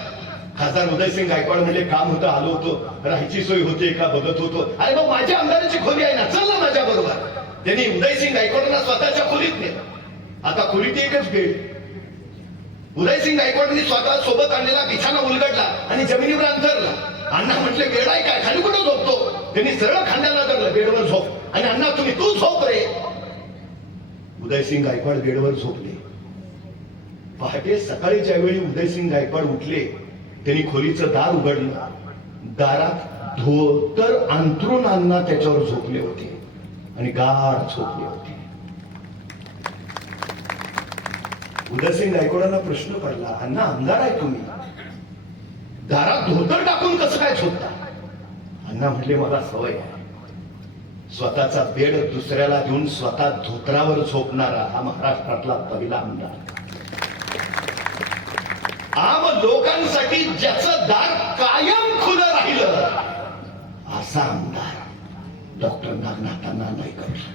खासदार उदयसिंग गायकवाड म्हणजे काम होतं, आलो होतो, राहायची सोय होते का बघत होतो. अरे मग माझी आमदाराची खोली आहे ना, चल ना माझ्या बरोबर. त्यांनी उदयसिंग गायकवाडांना स्वतःच्या खोलीत नेलं. आता खोलीत एकच बेड. उदयसिंग गायकवाडांनी स्वतः सोबत आणलेला बिछाना उलगडला आणि जमिनीवर अंथरला. अण्णा म्हटले बेड आहे काय, खाली कुठं झोपतो? त्यांनी सरळ खांद्याला धरलं, बेडवर झोप. आणि अण्णा तू झोप रे. उदयसिंग गायकवाड बेडवर झोपले. पहाटे सकाळी ज्यावेळी उदयसिंग गायकवाड उठले, त्यांनी खोलीचं दार उघडलं. दारात धोतर अंथरून अण्णा त्याच्यावर झोपले होते आणि गाढ झोपले होते. उदयसिंग गायकवाडांना प्रश्न पडला, अण्णा आमदार आहे तुम्ही, दारात धोतर टाकून कसं काय झोपता? अण्णा म्हटले, मला सवय आहे. स्वतःचा बेड दुसऱ्याला देऊन स्वतः धोतरावर झोपणारा हा महाराष्ट्रातला पहिला आमदार. आम लोकांसाठी ज्याचं दार कायम खुलं राहिलं असा आमदार डॉक्टर नागनाथांना नाही कळलं.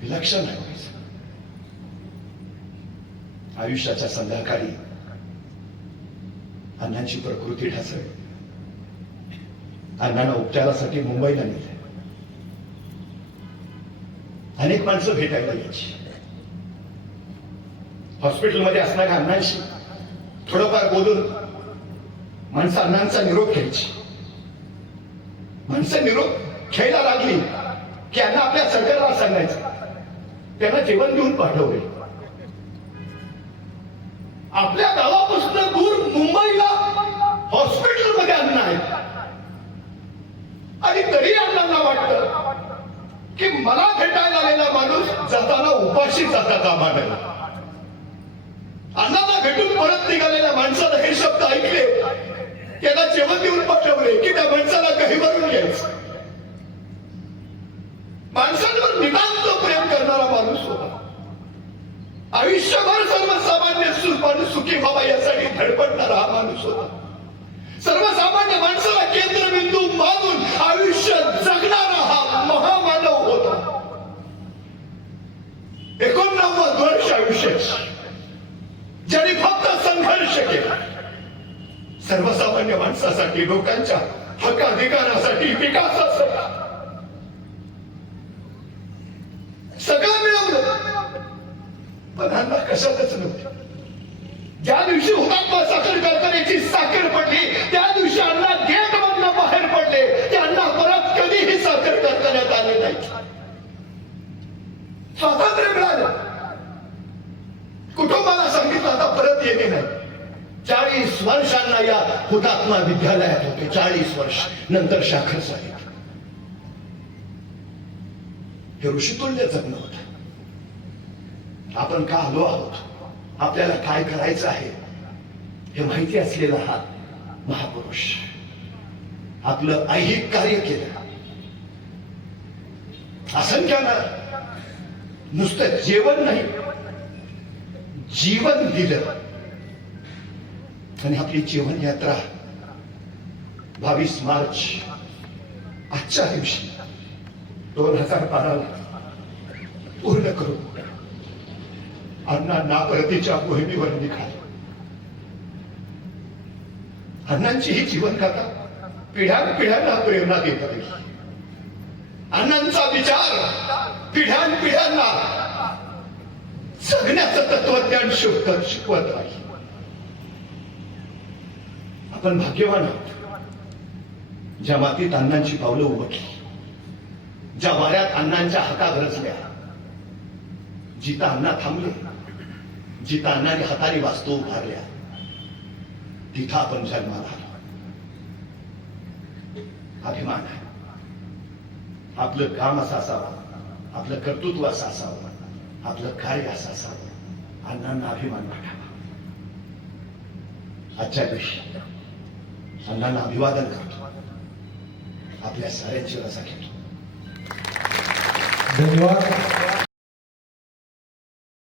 विलक्षण आहे. आयुष्याच्या संध्याकाळी अण्णांची प्रकृती ढासळली. अण्णांना उपचारासाठी मुंबईला नेले. अनेक माणसं भेटायला यायची. हॉस्पिटलमध्ये असणाऱ्या अण्णांशी थोडंफार बोलून माणसं अण्णांचा निरोप घ्यायची. माणसं निरोप घ्यायला लागली की अण्णा आपल्या सरकारला सांगायचं, त्यांना जेवण देऊन पाठवले. आपल्या गावापासून दूर मुंबईला हॉस्पिटलमध्ये अण्णा आहेत आणि तरी अण्णांना वाटतं की मला भेटायला आलेला माणूस जाताना उपाशी जाता कामा नये. अण्णांना भेटून परत निघालेल्या माणसानं हे शब्द ऐकले, त्याला जेवण देऊन पाठवले की त्या माणसाला गहिवरून घ्यायचं. माणसांवर नितांत प्रेम करणारा माणूस होता. आयुष्यभर सर्वसामान्य माणूस सुखी व्हावा यासाठी धडपडणारा हा माणूस होता. सर्वसामान्य माणसाला केंद्रबिंदू मानून आयुष्य जगणारा हा महामानव होता. 89 वर्ष आयुष्याची ज्यांनी फक्त संघर्ष केला. सर्वसामान्य माणसासाठी, लोकांच्या हक्काधिकारासाठी, विकासासाठी सगळं मिळवलं. पण अण्णा कशातच नव्हते. ज्या दिवशी हुतात्मा साखर कारखान्याची साखर पडली त्या दिवशी अण्णा गेट मधनं बाहेर पडले. ते अण्णा परत कधीही साखर कारखान्यात आले नाही. स्वातंत्र्य मिळालं, कुटुंबाला सांगितलं आता परत येणे नाही. 40 वर्षांना या हुतात्मा विद्यालयात होते. 40 वर्ष नंतर शाखर साहेब. हे ऋषितुल्य जगणं होतं. आपण का आलो आहोत, आपल्याला काय करायचं आहे हे माहिती असलेला हा महापुरुष आपलं ऐहिक कार्य केलं. असंख्यानं नुसतं जेवण नाही, जीवन दिलं. आणि आपली जीवन यात्रा 22 मार्च आजच्या दिवशी 2012 पूर्ण करू. अण्णा नापरतीच्या मोहिमेवर निघाले. अण्णांची ही जीवनगाथा पिढ्यानपिढ्यांना प्रेरणा देत राहील. अण्णांचा विचार पिढ्यानपिढ्यांना जगण्याचं तत्वज्ञान शिकवत राहील. आपण भाग्यवान आहोत ज्या मातीत अण्णांची पावलं उमटली, ज्या वाऱ्यात अण्णांच्या हाका गरजल्या, जिथं अण्णा थांबले, जिथं अण्णांनी हाताने वास्तू उभारल्या, तिथं आपण जन्माला आलो. अभिमान आहे. आपलं काम असं असावं, आपलं कर्तृत्व असं असावं, आपलं कार्य असं असावं. अण्णांना अभिमान वाटावा. आजच्या दिवशी अण्णांना अभिवादन करतो. आपल्या साऱ्यांची रजा घेतो. धन्यवाद.